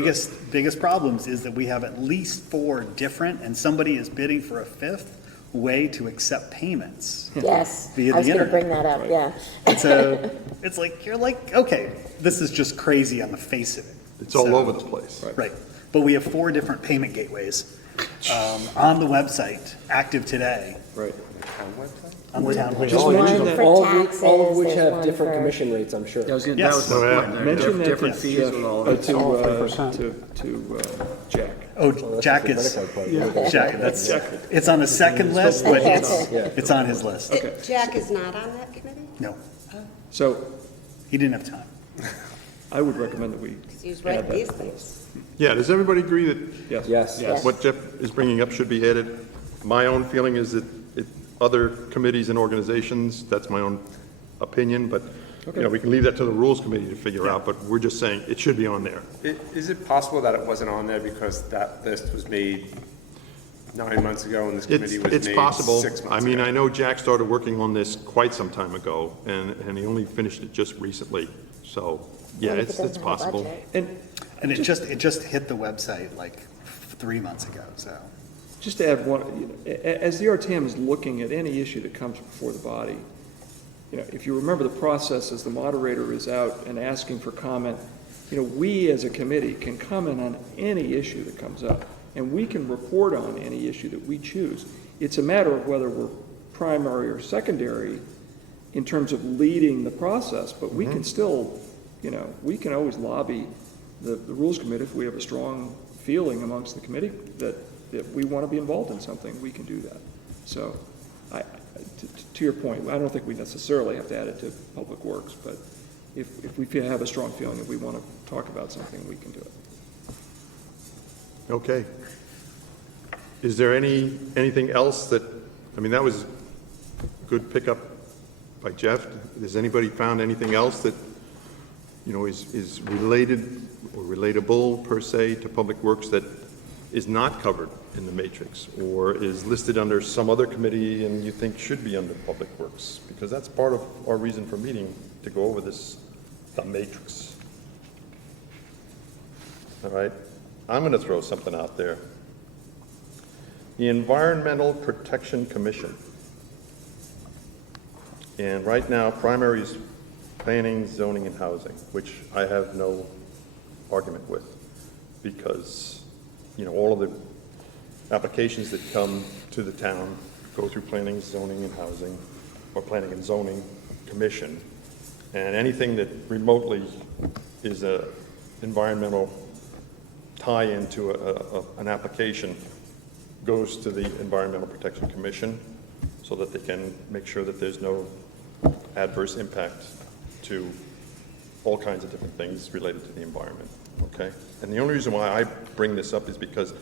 biggest problems is that we have at least 4 different, and somebody is bidding for a 5th way to accept payments. Yes, Via I was the gonna internet. bring that up, yeah. And so, it's like, you're like, okay, this is just crazy on the face of it. It's all So- over the place. Right, but we have 4 different payment gateways on the website, active today, Right. on the town There's website. one for All of taxes, all of which there's have one different for- commission rates, I'm sure. Yeah, I was gonna, Yes. that was the Oh, yeah. point there. Mention that Different to- fees and all of it. uh, all to 3%. Jack. Oh, Well, that's Jack just is, the credit card part. Jack, that's, it's on the second list, but it's on his list. Jack is not on that committee? No, So he didn't have time. I would recommend that we Because he's add right that these to the things. list. Yeah, does everybody agree that Yes. Yes. Yes. what Jeff is bringing up should be added? My own feeling is that other committees and organizations, that's my own opinion, but, we can leave that to the Rules Committee to figure out, but we're just saying it should be on there. Is it possible that it wasn't on there because that list was made 9 months ago and this committee was made 6 months ago? It's possible. I mean, I know Jack started working on this quite some time ago, and he only finished it just recently. So, yeah, What if it it's doesn't have a possible. budget? And And it just hit the website like 3 months ago, so. Just to add one, as the RTM is looking at any issue that comes before the body, if you remember the process as the moderator is out and asking for comment, we as a committee can comment on any issue that comes up, and we can report on any issue that we choose. It's a matter of whether we're primary or secondary in terms of leading the process, but we can still, we can always lobby the Rules Committee if we have a strong feeling amongst the committee that we want to be involved in something, we can do that. So, to your point, I don't think we necessarily have to add it to Public Works, but if we have a strong feeling that we want to talk about something, we can do it. Okay. Is there anything else that was a good pickup by Jeff? Has anybody found anything else that, is related or relatable per se to Public Works that is not covered in the matrix or is listed under some other committee and you think should be under Public Works? Because that's part of our reason for meeting, to go over the matrix. All right, I'm going to throw something out there. The Environmental Protection Commission. And right now, primary is planning, zoning, and housing, which I have no argument with, because all of the applications that come to the town go through planning, zoning, and housing, or planning and zoning commission, and anything that remotely is a environmental tie-in to an application goes to the Environmental Protection Commission, so that they can make sure that there's no adverse impact to all kinds of different things related to the environment, okay? And the only reason why I bring this up is because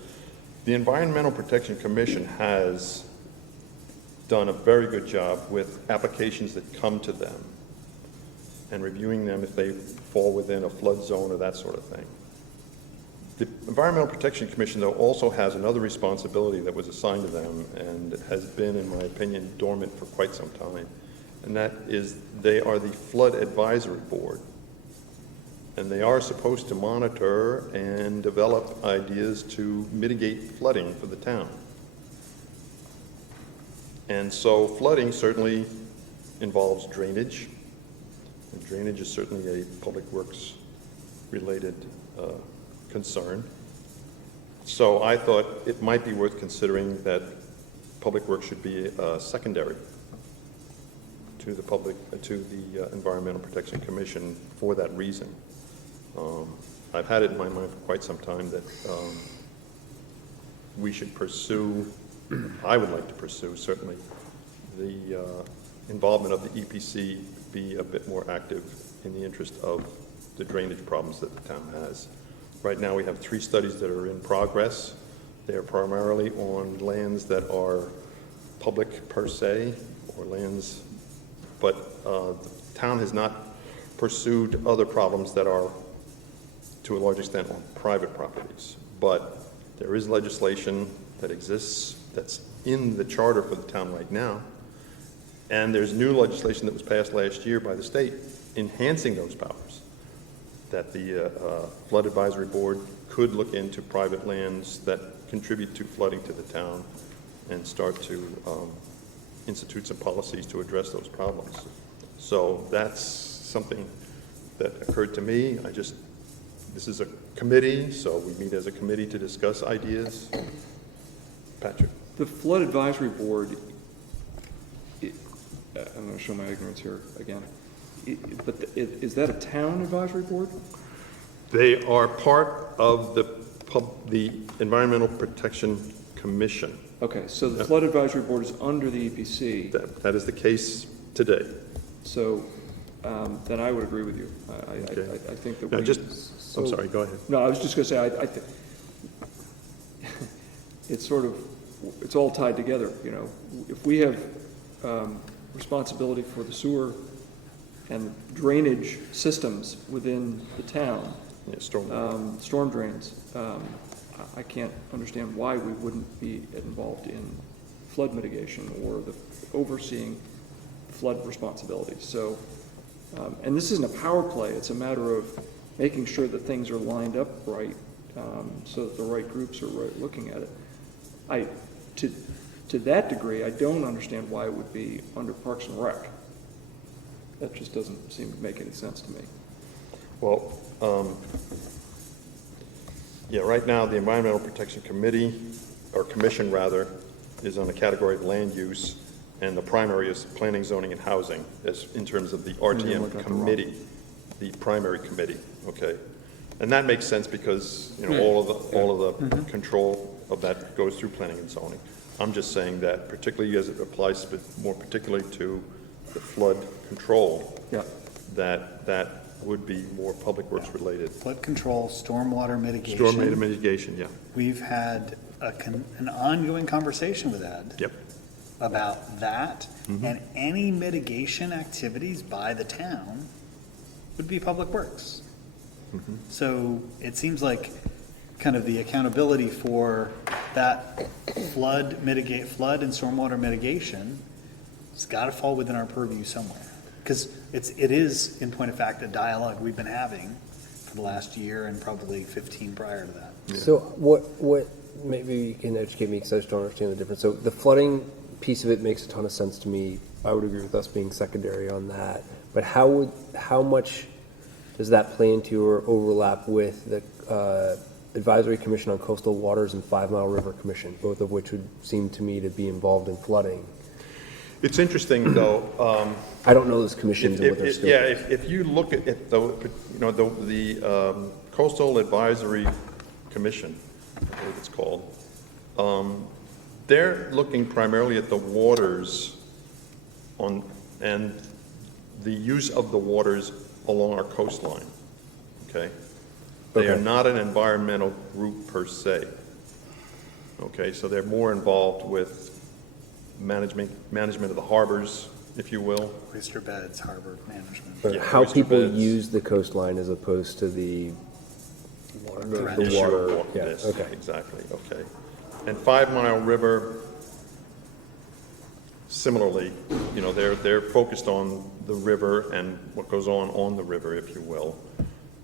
the Environmental Protection Commission has done a very good job with applications that come to them and reviewing them if they fall within a flood zone or that sort of thing. The Environmental Protection Commission, though, also has another responsibility that was assigned to them and has been, in my opinion, dormant for quite some time, and that is they are the Flood Advisory Board. And they are supposed to monitor and develop ideas to mitigate flooding for the town. And so flooding certainly involves drainage. And drainage is certainly a Public Works related concern. So I thought it might be worth considering that Public Works should be secondary to the Environmental Protection Commission for that reason. I've had it in my mind for quite some time that we should pursue, I would like to pursue certainly, the involvement of the EPC be a bit more active in the interest of the drainage problems that the town has. Right now we have 3 studies that are in progress. They are primarily on lands that are public per se, or lands, but the town has not pursued other problems that are to a large extent on private properties. But there is legislation that exists that's in the charter for the town right now, and there's new legislation that was passed last year by the state enhancing those powers, that the Flood Advisory Board could look into private lands that contribute to flooding to the town and start to institute some policies to address those problems. So that's something that occurred to me. This is a committee, so we meet as a committee to discuss ideas. Patrick? The Flood Advisory Board, I'm going to show my ignorance here again, but is that a town advisory board? They are part of the Environmental Protection Commission. Okay, so the Flood Advisory Board is under the EPC. That is the case today. So then I would agree with you. Okay. I think that Now I'm sorry, go ahead. No, I was just going to say, I think it's all tied together, If we have responsibility for the sewer and drainage systems within the town, Yeah, storm drains, I can't understand why we wouldn't be involved in flood mitigation or the overseeing flood responsibilities. So, and this isn't a power play, it's a matter of making sure that things are lined up right so that the right groups are looking at it. To that degree, I don't understand why it would be under Parks and Rec. That just doesn't seem to make any sense to me. Well, yeah, right now, the Environmental Protection Committee, or Commission rather, is on the category of land use, and the primary is planning, zoning, and housing, as in terms of the RTM committee, the primary committee, okay? And that makes sense because, you know, all of the control of that goes through planning and zoning. I'm just saying that particularly as it applies more particularly to the flood control, Yeah. that would be more public works related. Flood control, stormwater mitigation. Storm mitigation, yeah. We've had an ongoing conversation with Ed. Yep. About that, and any mitigation activities by the town would be public works. So it seems like kind of the accountability for that flood and stormwater mitigation has got to fall within our purview somewhere. Because it is, in point of fact, a dialogue we've been having for the last year and probably 15 prior to that. Yeah. So what, maybe you can educate me because I just don't understand the difference. So the flooding piece of it makes a ton of sense to me. I would agree with us being secondary on that. But how much does that play into or overlap with the Advisory Commission on Coastal Waters and 5 Mile River Commission, both of which would seem to me to be involved in flooding? It's interesting, though. I don't know those commissions and what they're still. Yeah, if you look at it, though, you know, the Coastal Advisory Commission, I believe it's called, they're looking primarily at the waters and the use of the waters along our coastline, okay? They are Okay. not an environmental group per se, okay? So they're more involved with management of the harbors, if you will. Oyster beds, harbor management. But Yeah, how oyster people beds. use the coastline as opposed to the Threat. the Issue of water. wa- Yeah, yes, okay. exactly, okay. And 5 Mile River, similarly, you know, they're focused on the river and what goes on the river, if you will.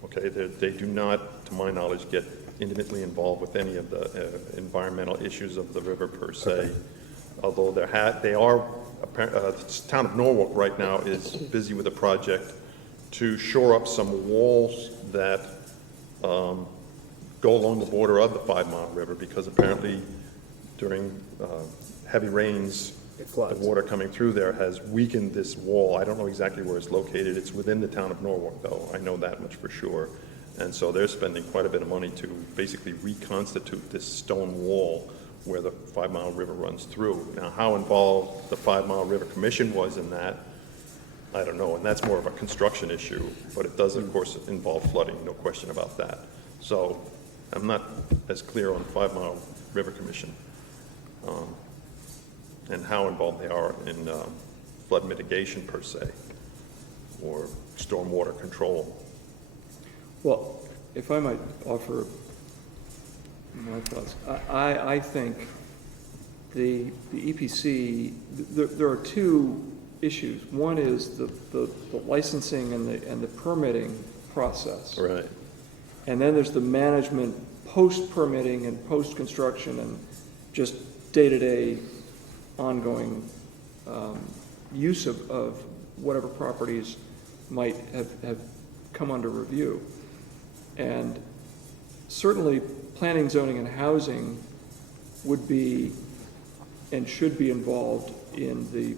Okay, they do not, to my knowledge, get intimately involved with any of the environmental issues of the river per se. Although the town of Norwalk right now is busy with a project to shore up some walls that go along the border of the 5 Mile River, because apparently during heavy rains, It floods. the water coming through there has weakened this wall. I don't know exactly where it's located. It's within the town of Norwalk, though. I know that much for sure. And so they're spending quite a bit of money to basically reconstitute this stone wall where the 5 Mile River runs through. Now, how involved the 5 Mile River Commission was in that, I don't know, and that's more of a construction issue, but it does, of course, involve flooding, no question about that. So I'm not as clear on 5 Mile River Commission and how involved they are in flood mitigation per se, or stormwater control. Well, if I might offer my thoughts, I think the EPC, there are two issues. One is the licensing and the permitting process. Right. And then there's the management post-permitting and post-construction and just day-to-day ongoing use of whatever properties might have come under review. And certainly, planning, zoning, and housing would be and should be involved in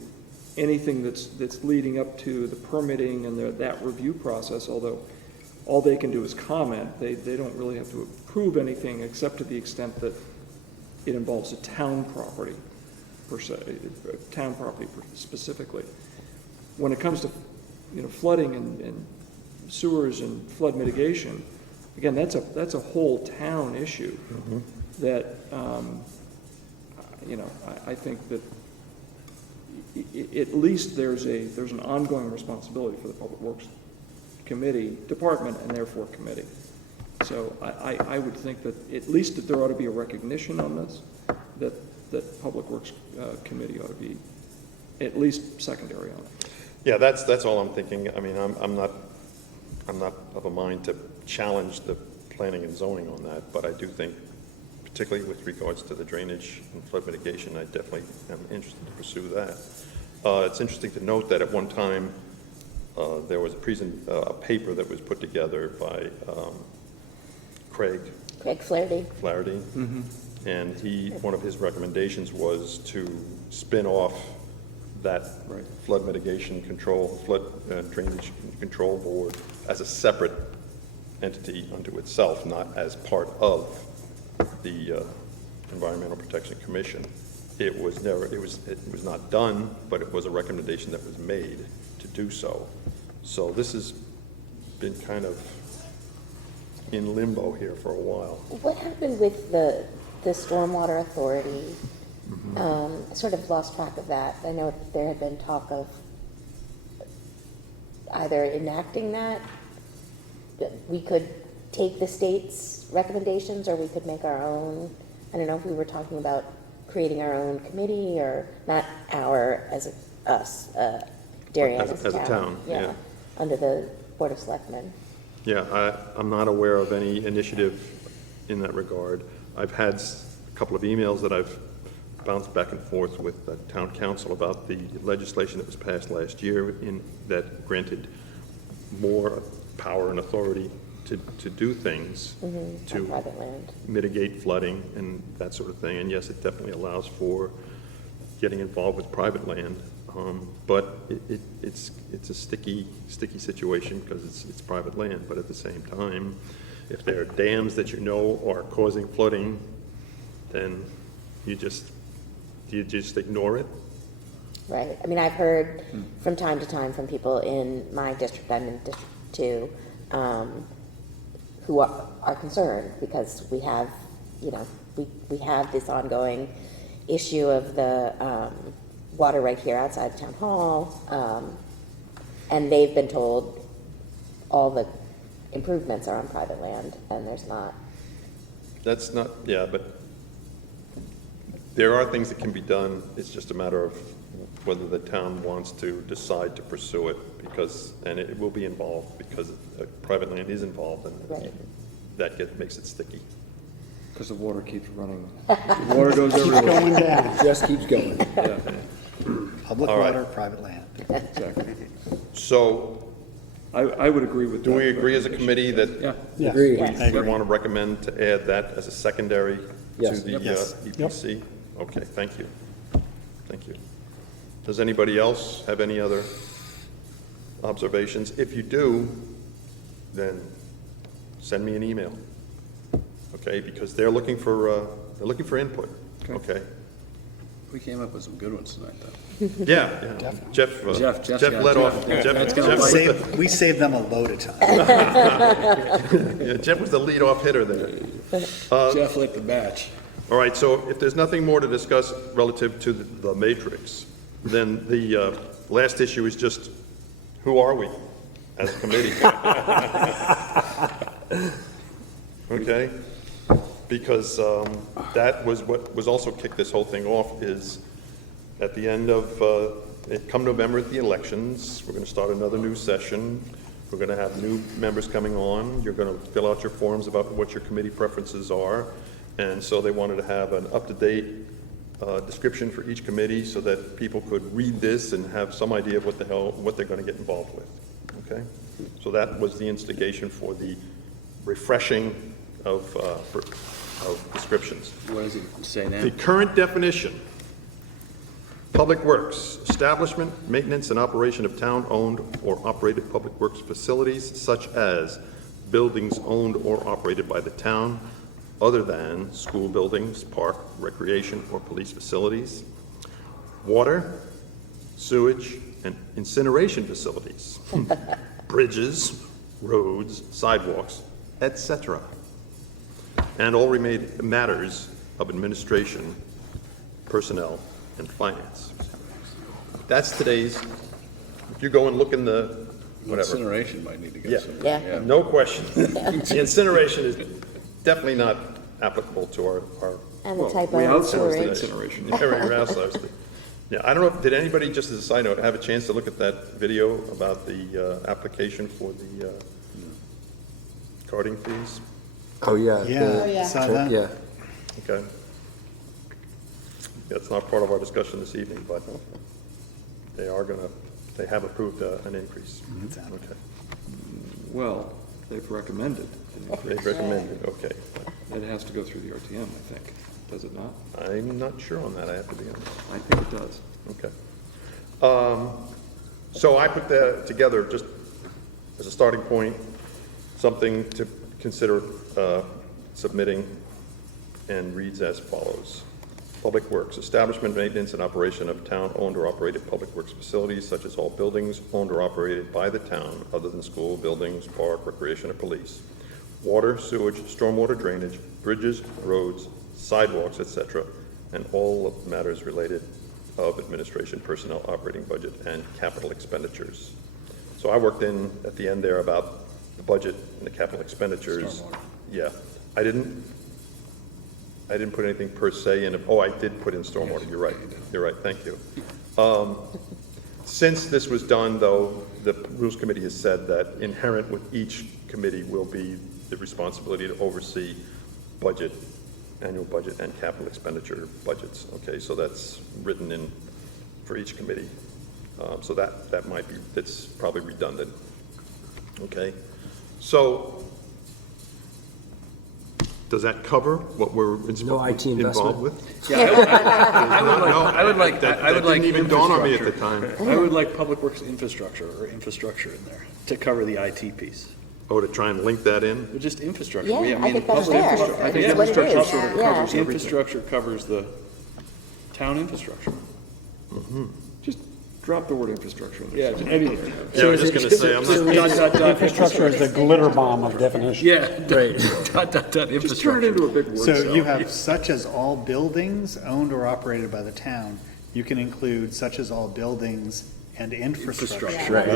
anything that's leading up to the permitting and that review process, although all they can do is comment. They don't really have to approve anything except to the extent that it involves a town property per se, town property specifically. When it comes to flooding and sewers and flood mitigation, again, that's a whole town issue that I think that at least there's an ongoing responsibility for the Public Works Committee, department, and therefore committee. So I would think that at least that there ought to be a recognition on this, that Public Works Committee ought to be at least secondary on it. Yeah, that's all I'm thinking. I mean, I'm not of a mind to challenge the planning and zoning on that, but I do think, particularly with regards to the drainage and flood mitigation, I definitely am interested to pursue that. It's interesting to note that at one time, there was a paper that was put together by Craig Flaherty. Flaherty, and one of his recommendations was to spin off that flood mitigation control, flood drainage control board as a separate entity unto itself, not as part of the Environmental Protection Commission. It was not done, but it was a recommendation that was made to do so. So this has been kind of in limbo here for a while. What happened with the Stormwater Authority? I sort of lost track of that. I know there had been talk of either enacting that we could take the state's recommendations, or we could make our own. I don't know if we were talking about creating our own committee, or not us, Darien As a town, yeah. Under the Board of Selectmen. Yeah, I'm not aware of any initiative in that regard. I've had a couple of emails that I've bounced back and forth with the town council about the legislation that was passed last year that granted more power and authority to do things to private land, mitigate flooding and that sort of thing. And yes, it definitely allows for getting involved with private land. But it's a sticky situation because it's private land. But at the same time, if there are dams that you know are causing flooding, then you just ignore it. right? I mean, I've heard from time to time from people in my district, I'm in District 2, who are concerned because we have, we have this ongoing issue of the water right here outside of town hall, and they've been told all the improvements are on private land, and there's not. That's not, yeah, but there are things that can be done. It's just a matter of whether the town wants to decide to pursue it, and it will be involved because private land is involved, and Right. that makes it sticky. Because the water keeps running. The water goes everywhere. Going down. Just keeps going. Yeah, Public All right. water, private land. exactly. So I would agree with that. do we agree as a committee that Yeah. Yes. Agreed. Yes. we want to recommend to add that as a secondary to Yes. the Yes. EPC? Okay, thank you. Thank you. Does anybody else have any other observations? If you do, then send me an email. Okay, because they're looking for input. Okay. We came up with some good ones tonight, though. Yeah, Jeff Jeff's Jeff got led it. off. That's Jeff gonna was bite. We saved them a load of time. Jeff was the lead-off hitter there. Jeff lit the batch. All right, so if there's nothing more to discuss relative to the matrix, then the last issue is just, who are we as a committee? Okay? Because that was what was also kicked this whole thing off, is at the end of, come November at the elections, we're going to start another new session. We're going to have new members coming on. You're going to fill out your forms about what your committee preferences are. And so they wanted to have an up-to-date description for each committee so that people could read this and have some idea of what they're going to get involved with. Okay? So that was the instigation for the refreshing of descriptions. What does it say now? The current definition: public works, establishment, maintenance, and operation of town-owned or operated public works facilities, such as buildings owned or operated by the town, other than school buildings, park, recreation, or police facilities, water, sewage, and incineration facilities, bridges, roads, sidewalks, etc., and all remaining matters of administration, personnel, and finance. That's today's, if you go and look in the, whatever. Incineration might need to Yeah. get some. Yeah. No question. The incineration is definitely not applicable to our And the Well, type we of outsource the storage. incineration. area outsourced. Yeah, I don't know, did anybody, just as a side note, have a chance to look at that video about the application for the carding fees? Oh, yeah. Yeah, saw that? Yeah. Okay. That's not part of our discussion this evening, but they have approved an increase. Okay. Well, they've recommended an increase. They recommended, okay. It has to go through the RTM, I think, does it not? I'm not sure on that, I have to be honest. I think it does. Okay. So I put that together just as a starting point, something to consider submitting, and reads as follows. Public Works, establishment, maintenance, and operation of town-owned or operated public works facilities, such as all buildings owned or operated by the town, other than school, buildings, park, recreation, or police. Water, sewage, stormwater drainage, bridges, roads, sidewalks, etc., and all of matters related of administration, personnel, operating budget, and capital expenditures. So I worked in at the end there about the budget and the capital expenditures. Stormwater. Yeah, I didn't put anything per se in it. Oh, I did put in stormwater, you're right, thank you. Since this was done, though, the Rules Committee has said that inherent with each committee will be the responsibility to oversee budget, annual budget, and capital expenditure budgets. Okay, so that's written in for each committee. So that might be, that's probably redundant. Okay, so does that cover what we're No IT investment? involved with? Yeah, I would like That didn't even dawn on me at the time. I would like public works infrastructure or infrastructure in there to cover the IT piece. Oh, to try and link that in? Well, just infrastructure. Yeah, I think that's public fair. infrastructure. I think It's what it infrastructure is, sort of yeah. covers everything. Infrastructure covers the town infrastructure. Just drop the word infrastructure in there. Yeah, everything. Yeah, I was just gonna say, I'm not, Infrastructure is the glitter bomb of definition. Yeah, Right. infrastructure. Just turn it into a big word So you salad. have such as all buildings owned or operated by the town. You can include such as all buildings and infrastructure. Right. I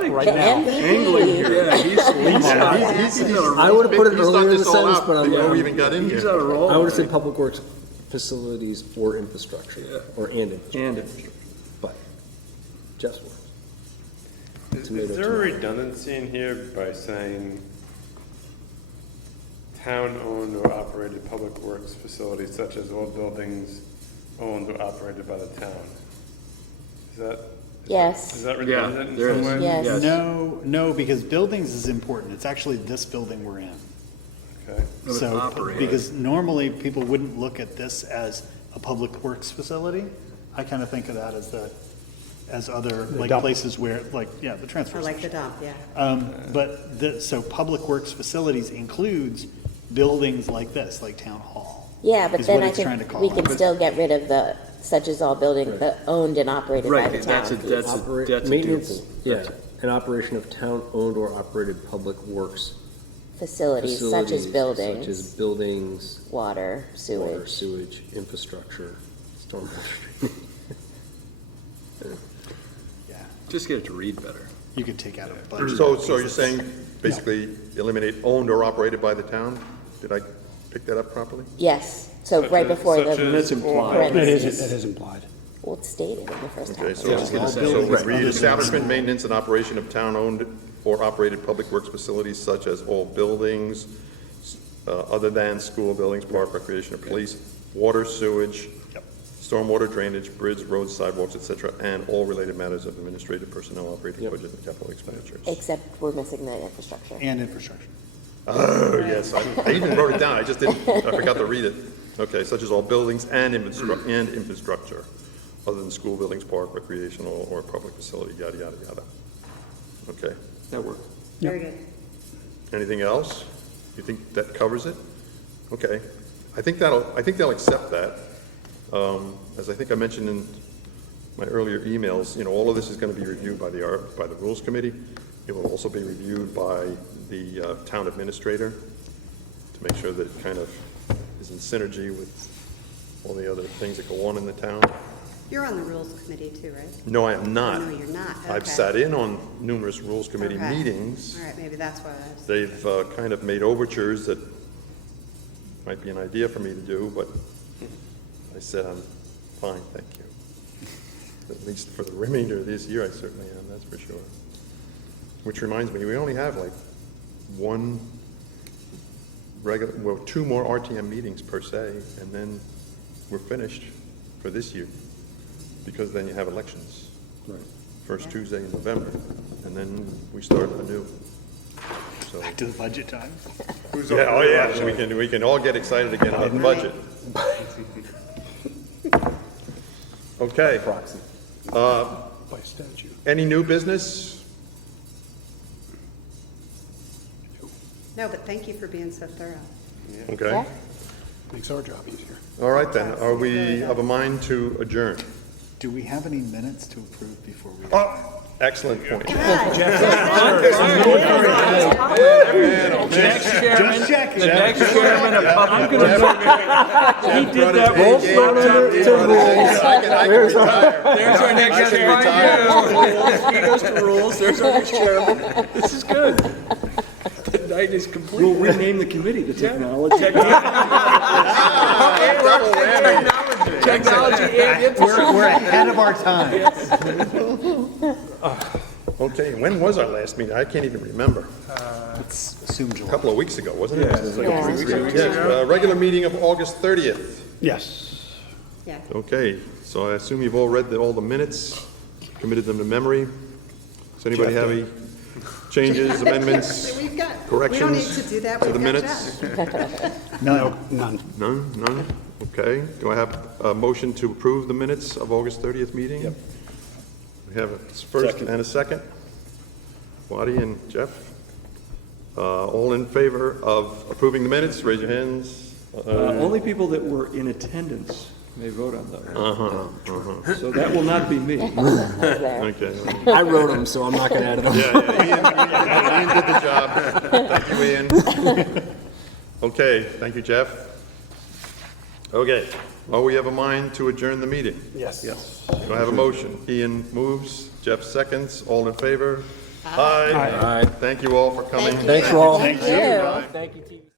think Right The now. MVP. I would have put it he's thought earlier in the this all sentence, out but I'm, before we even got in He's here. on a roll. I would have said public works facilities or infrastructure, or and infrastructure, And infrastructure. but Jeff's words. Is there a redundancy in here by saying town-owned or operated public works facilities such as all buildings owned or operated by the town? Yes. Is that redundant in there some is. way? Yes. No, because buildings is important. It's actually this building we're in. Okay. So, because normally people wouldn't look at this as a public works facility. I kind of think of that as other, like dump. places where, like, yeah, the transfer I station. like the dump, yeah. But so public works facilities includes buildings like this, like town hall. Yeah, but is then what I it's trying to think call we it. can still get rid of the such as all building, the owned and operated by the Right, town. that's a Maintenance, doable. yeah, an operation of town-owned or operated public works Facilities such as facilities, buildings, such as buildings, water, water, sewage. sewage, infrastructure, stormwater. Yeah, Just get it to read better. you could take out a bunch. So you're saying basically eliminate owned or operated by the town? Did I pick that up properly? Yes, so Such right as- before such the as That's implied. That parentheses. is implied. Well, it's stated in the first Okay, half. so it's gonna say, so we read establishment, maintenance, and operation of town-owned or operated public works facilities such as all buildings, other than school buildings, park, recreation, or police, water, sewage, stormwater drainage, bridge, roads, sidewalks, et cetera, and all related matters of administrative personnel, operating budget, and capital expenditures. Except we're missing the infrastructure. And infrastructure. Oh, yes, I even wrote it down, I forgot to read it. Okay, such as all buildings and infrastructure, other than school buildings, park, recreational, or public facility, yada, yada, yada. Okay, That works. Very good. anything else? You think that covers it? Okay, I think they'll accept that. As I think I mentioned in my earlier emails, all of this is gonna be reviewed by the Rules Committee. It will also be reviewed by the town administrator to make sure that it kind of is in synergy with all the other things that go on in the town. You're on the Rules Committee too, right? No, I am not. No, you're not. I've Okay. sat in on numerous Rules Committee Okay. meetings. All right, maybe that's what I was. They've kind of made overtures that might be an idea for me to do, but I said, I'm fine, thank you. At least for the remainder of this year, I certainly am, that's for sure. which reminds me, we only have like one regular, well, 2 more RTM meetings per se, and then we're finished for this year, because then you have elections. Right. First Tuesday in November, and then we start anew. So, Back to the budget time. yeah, oh yeah, we can all get excited again about the budget. Okay. By statute. Any new business? No, but thank you for being so thorough. Okay. Yeah. Makes our job easier. All right then, are we of a mind to adjourn? Do we have any minutes to approve before we? Oh, excellent point. Next chairman, checking. the next chairman of public. He did that. There's There's our next chairman. He goes to rules. There's our next chairman. This is good. The night is complete. We'll rename the committee to technology. Technology and We're ahead of our time. Okay, when was our last meeting? I can't even remember. Let's assume A July. couple of weeks ago, wasn't it? Yeah. Yes, regular meeting of August 30th. Yes. Yeah. Okay, so I assume you've all read all the minutes, committed them to memory. Does anybody have any changes, amendments, We've got, we don't need corrections to do that. to the We've got minutes? Jeff. No, None. None? Okay. Do I have a motion to approve the minutes of August 30th meeting? Yep. We have a first and a second. Waddy and Jeff. All in favor of approving the minutes, raise your hands. Only people that were in attendance may vote on those. So that will not be me. There. Okay. I wrote them, so I'm not gonna edit them. Yeah, Ian did the job. Thank you, Ian. Okay, thank you, Jeff. Okay, well, we have a mind to adjourn the meeting. Yes. Yes. Do I have a motion? Ian moves, Jeff seconds, all in favor? Aye. Aye. Thank you all for coming. Thank you. Thanks, all. Thank you. Thank you, TV.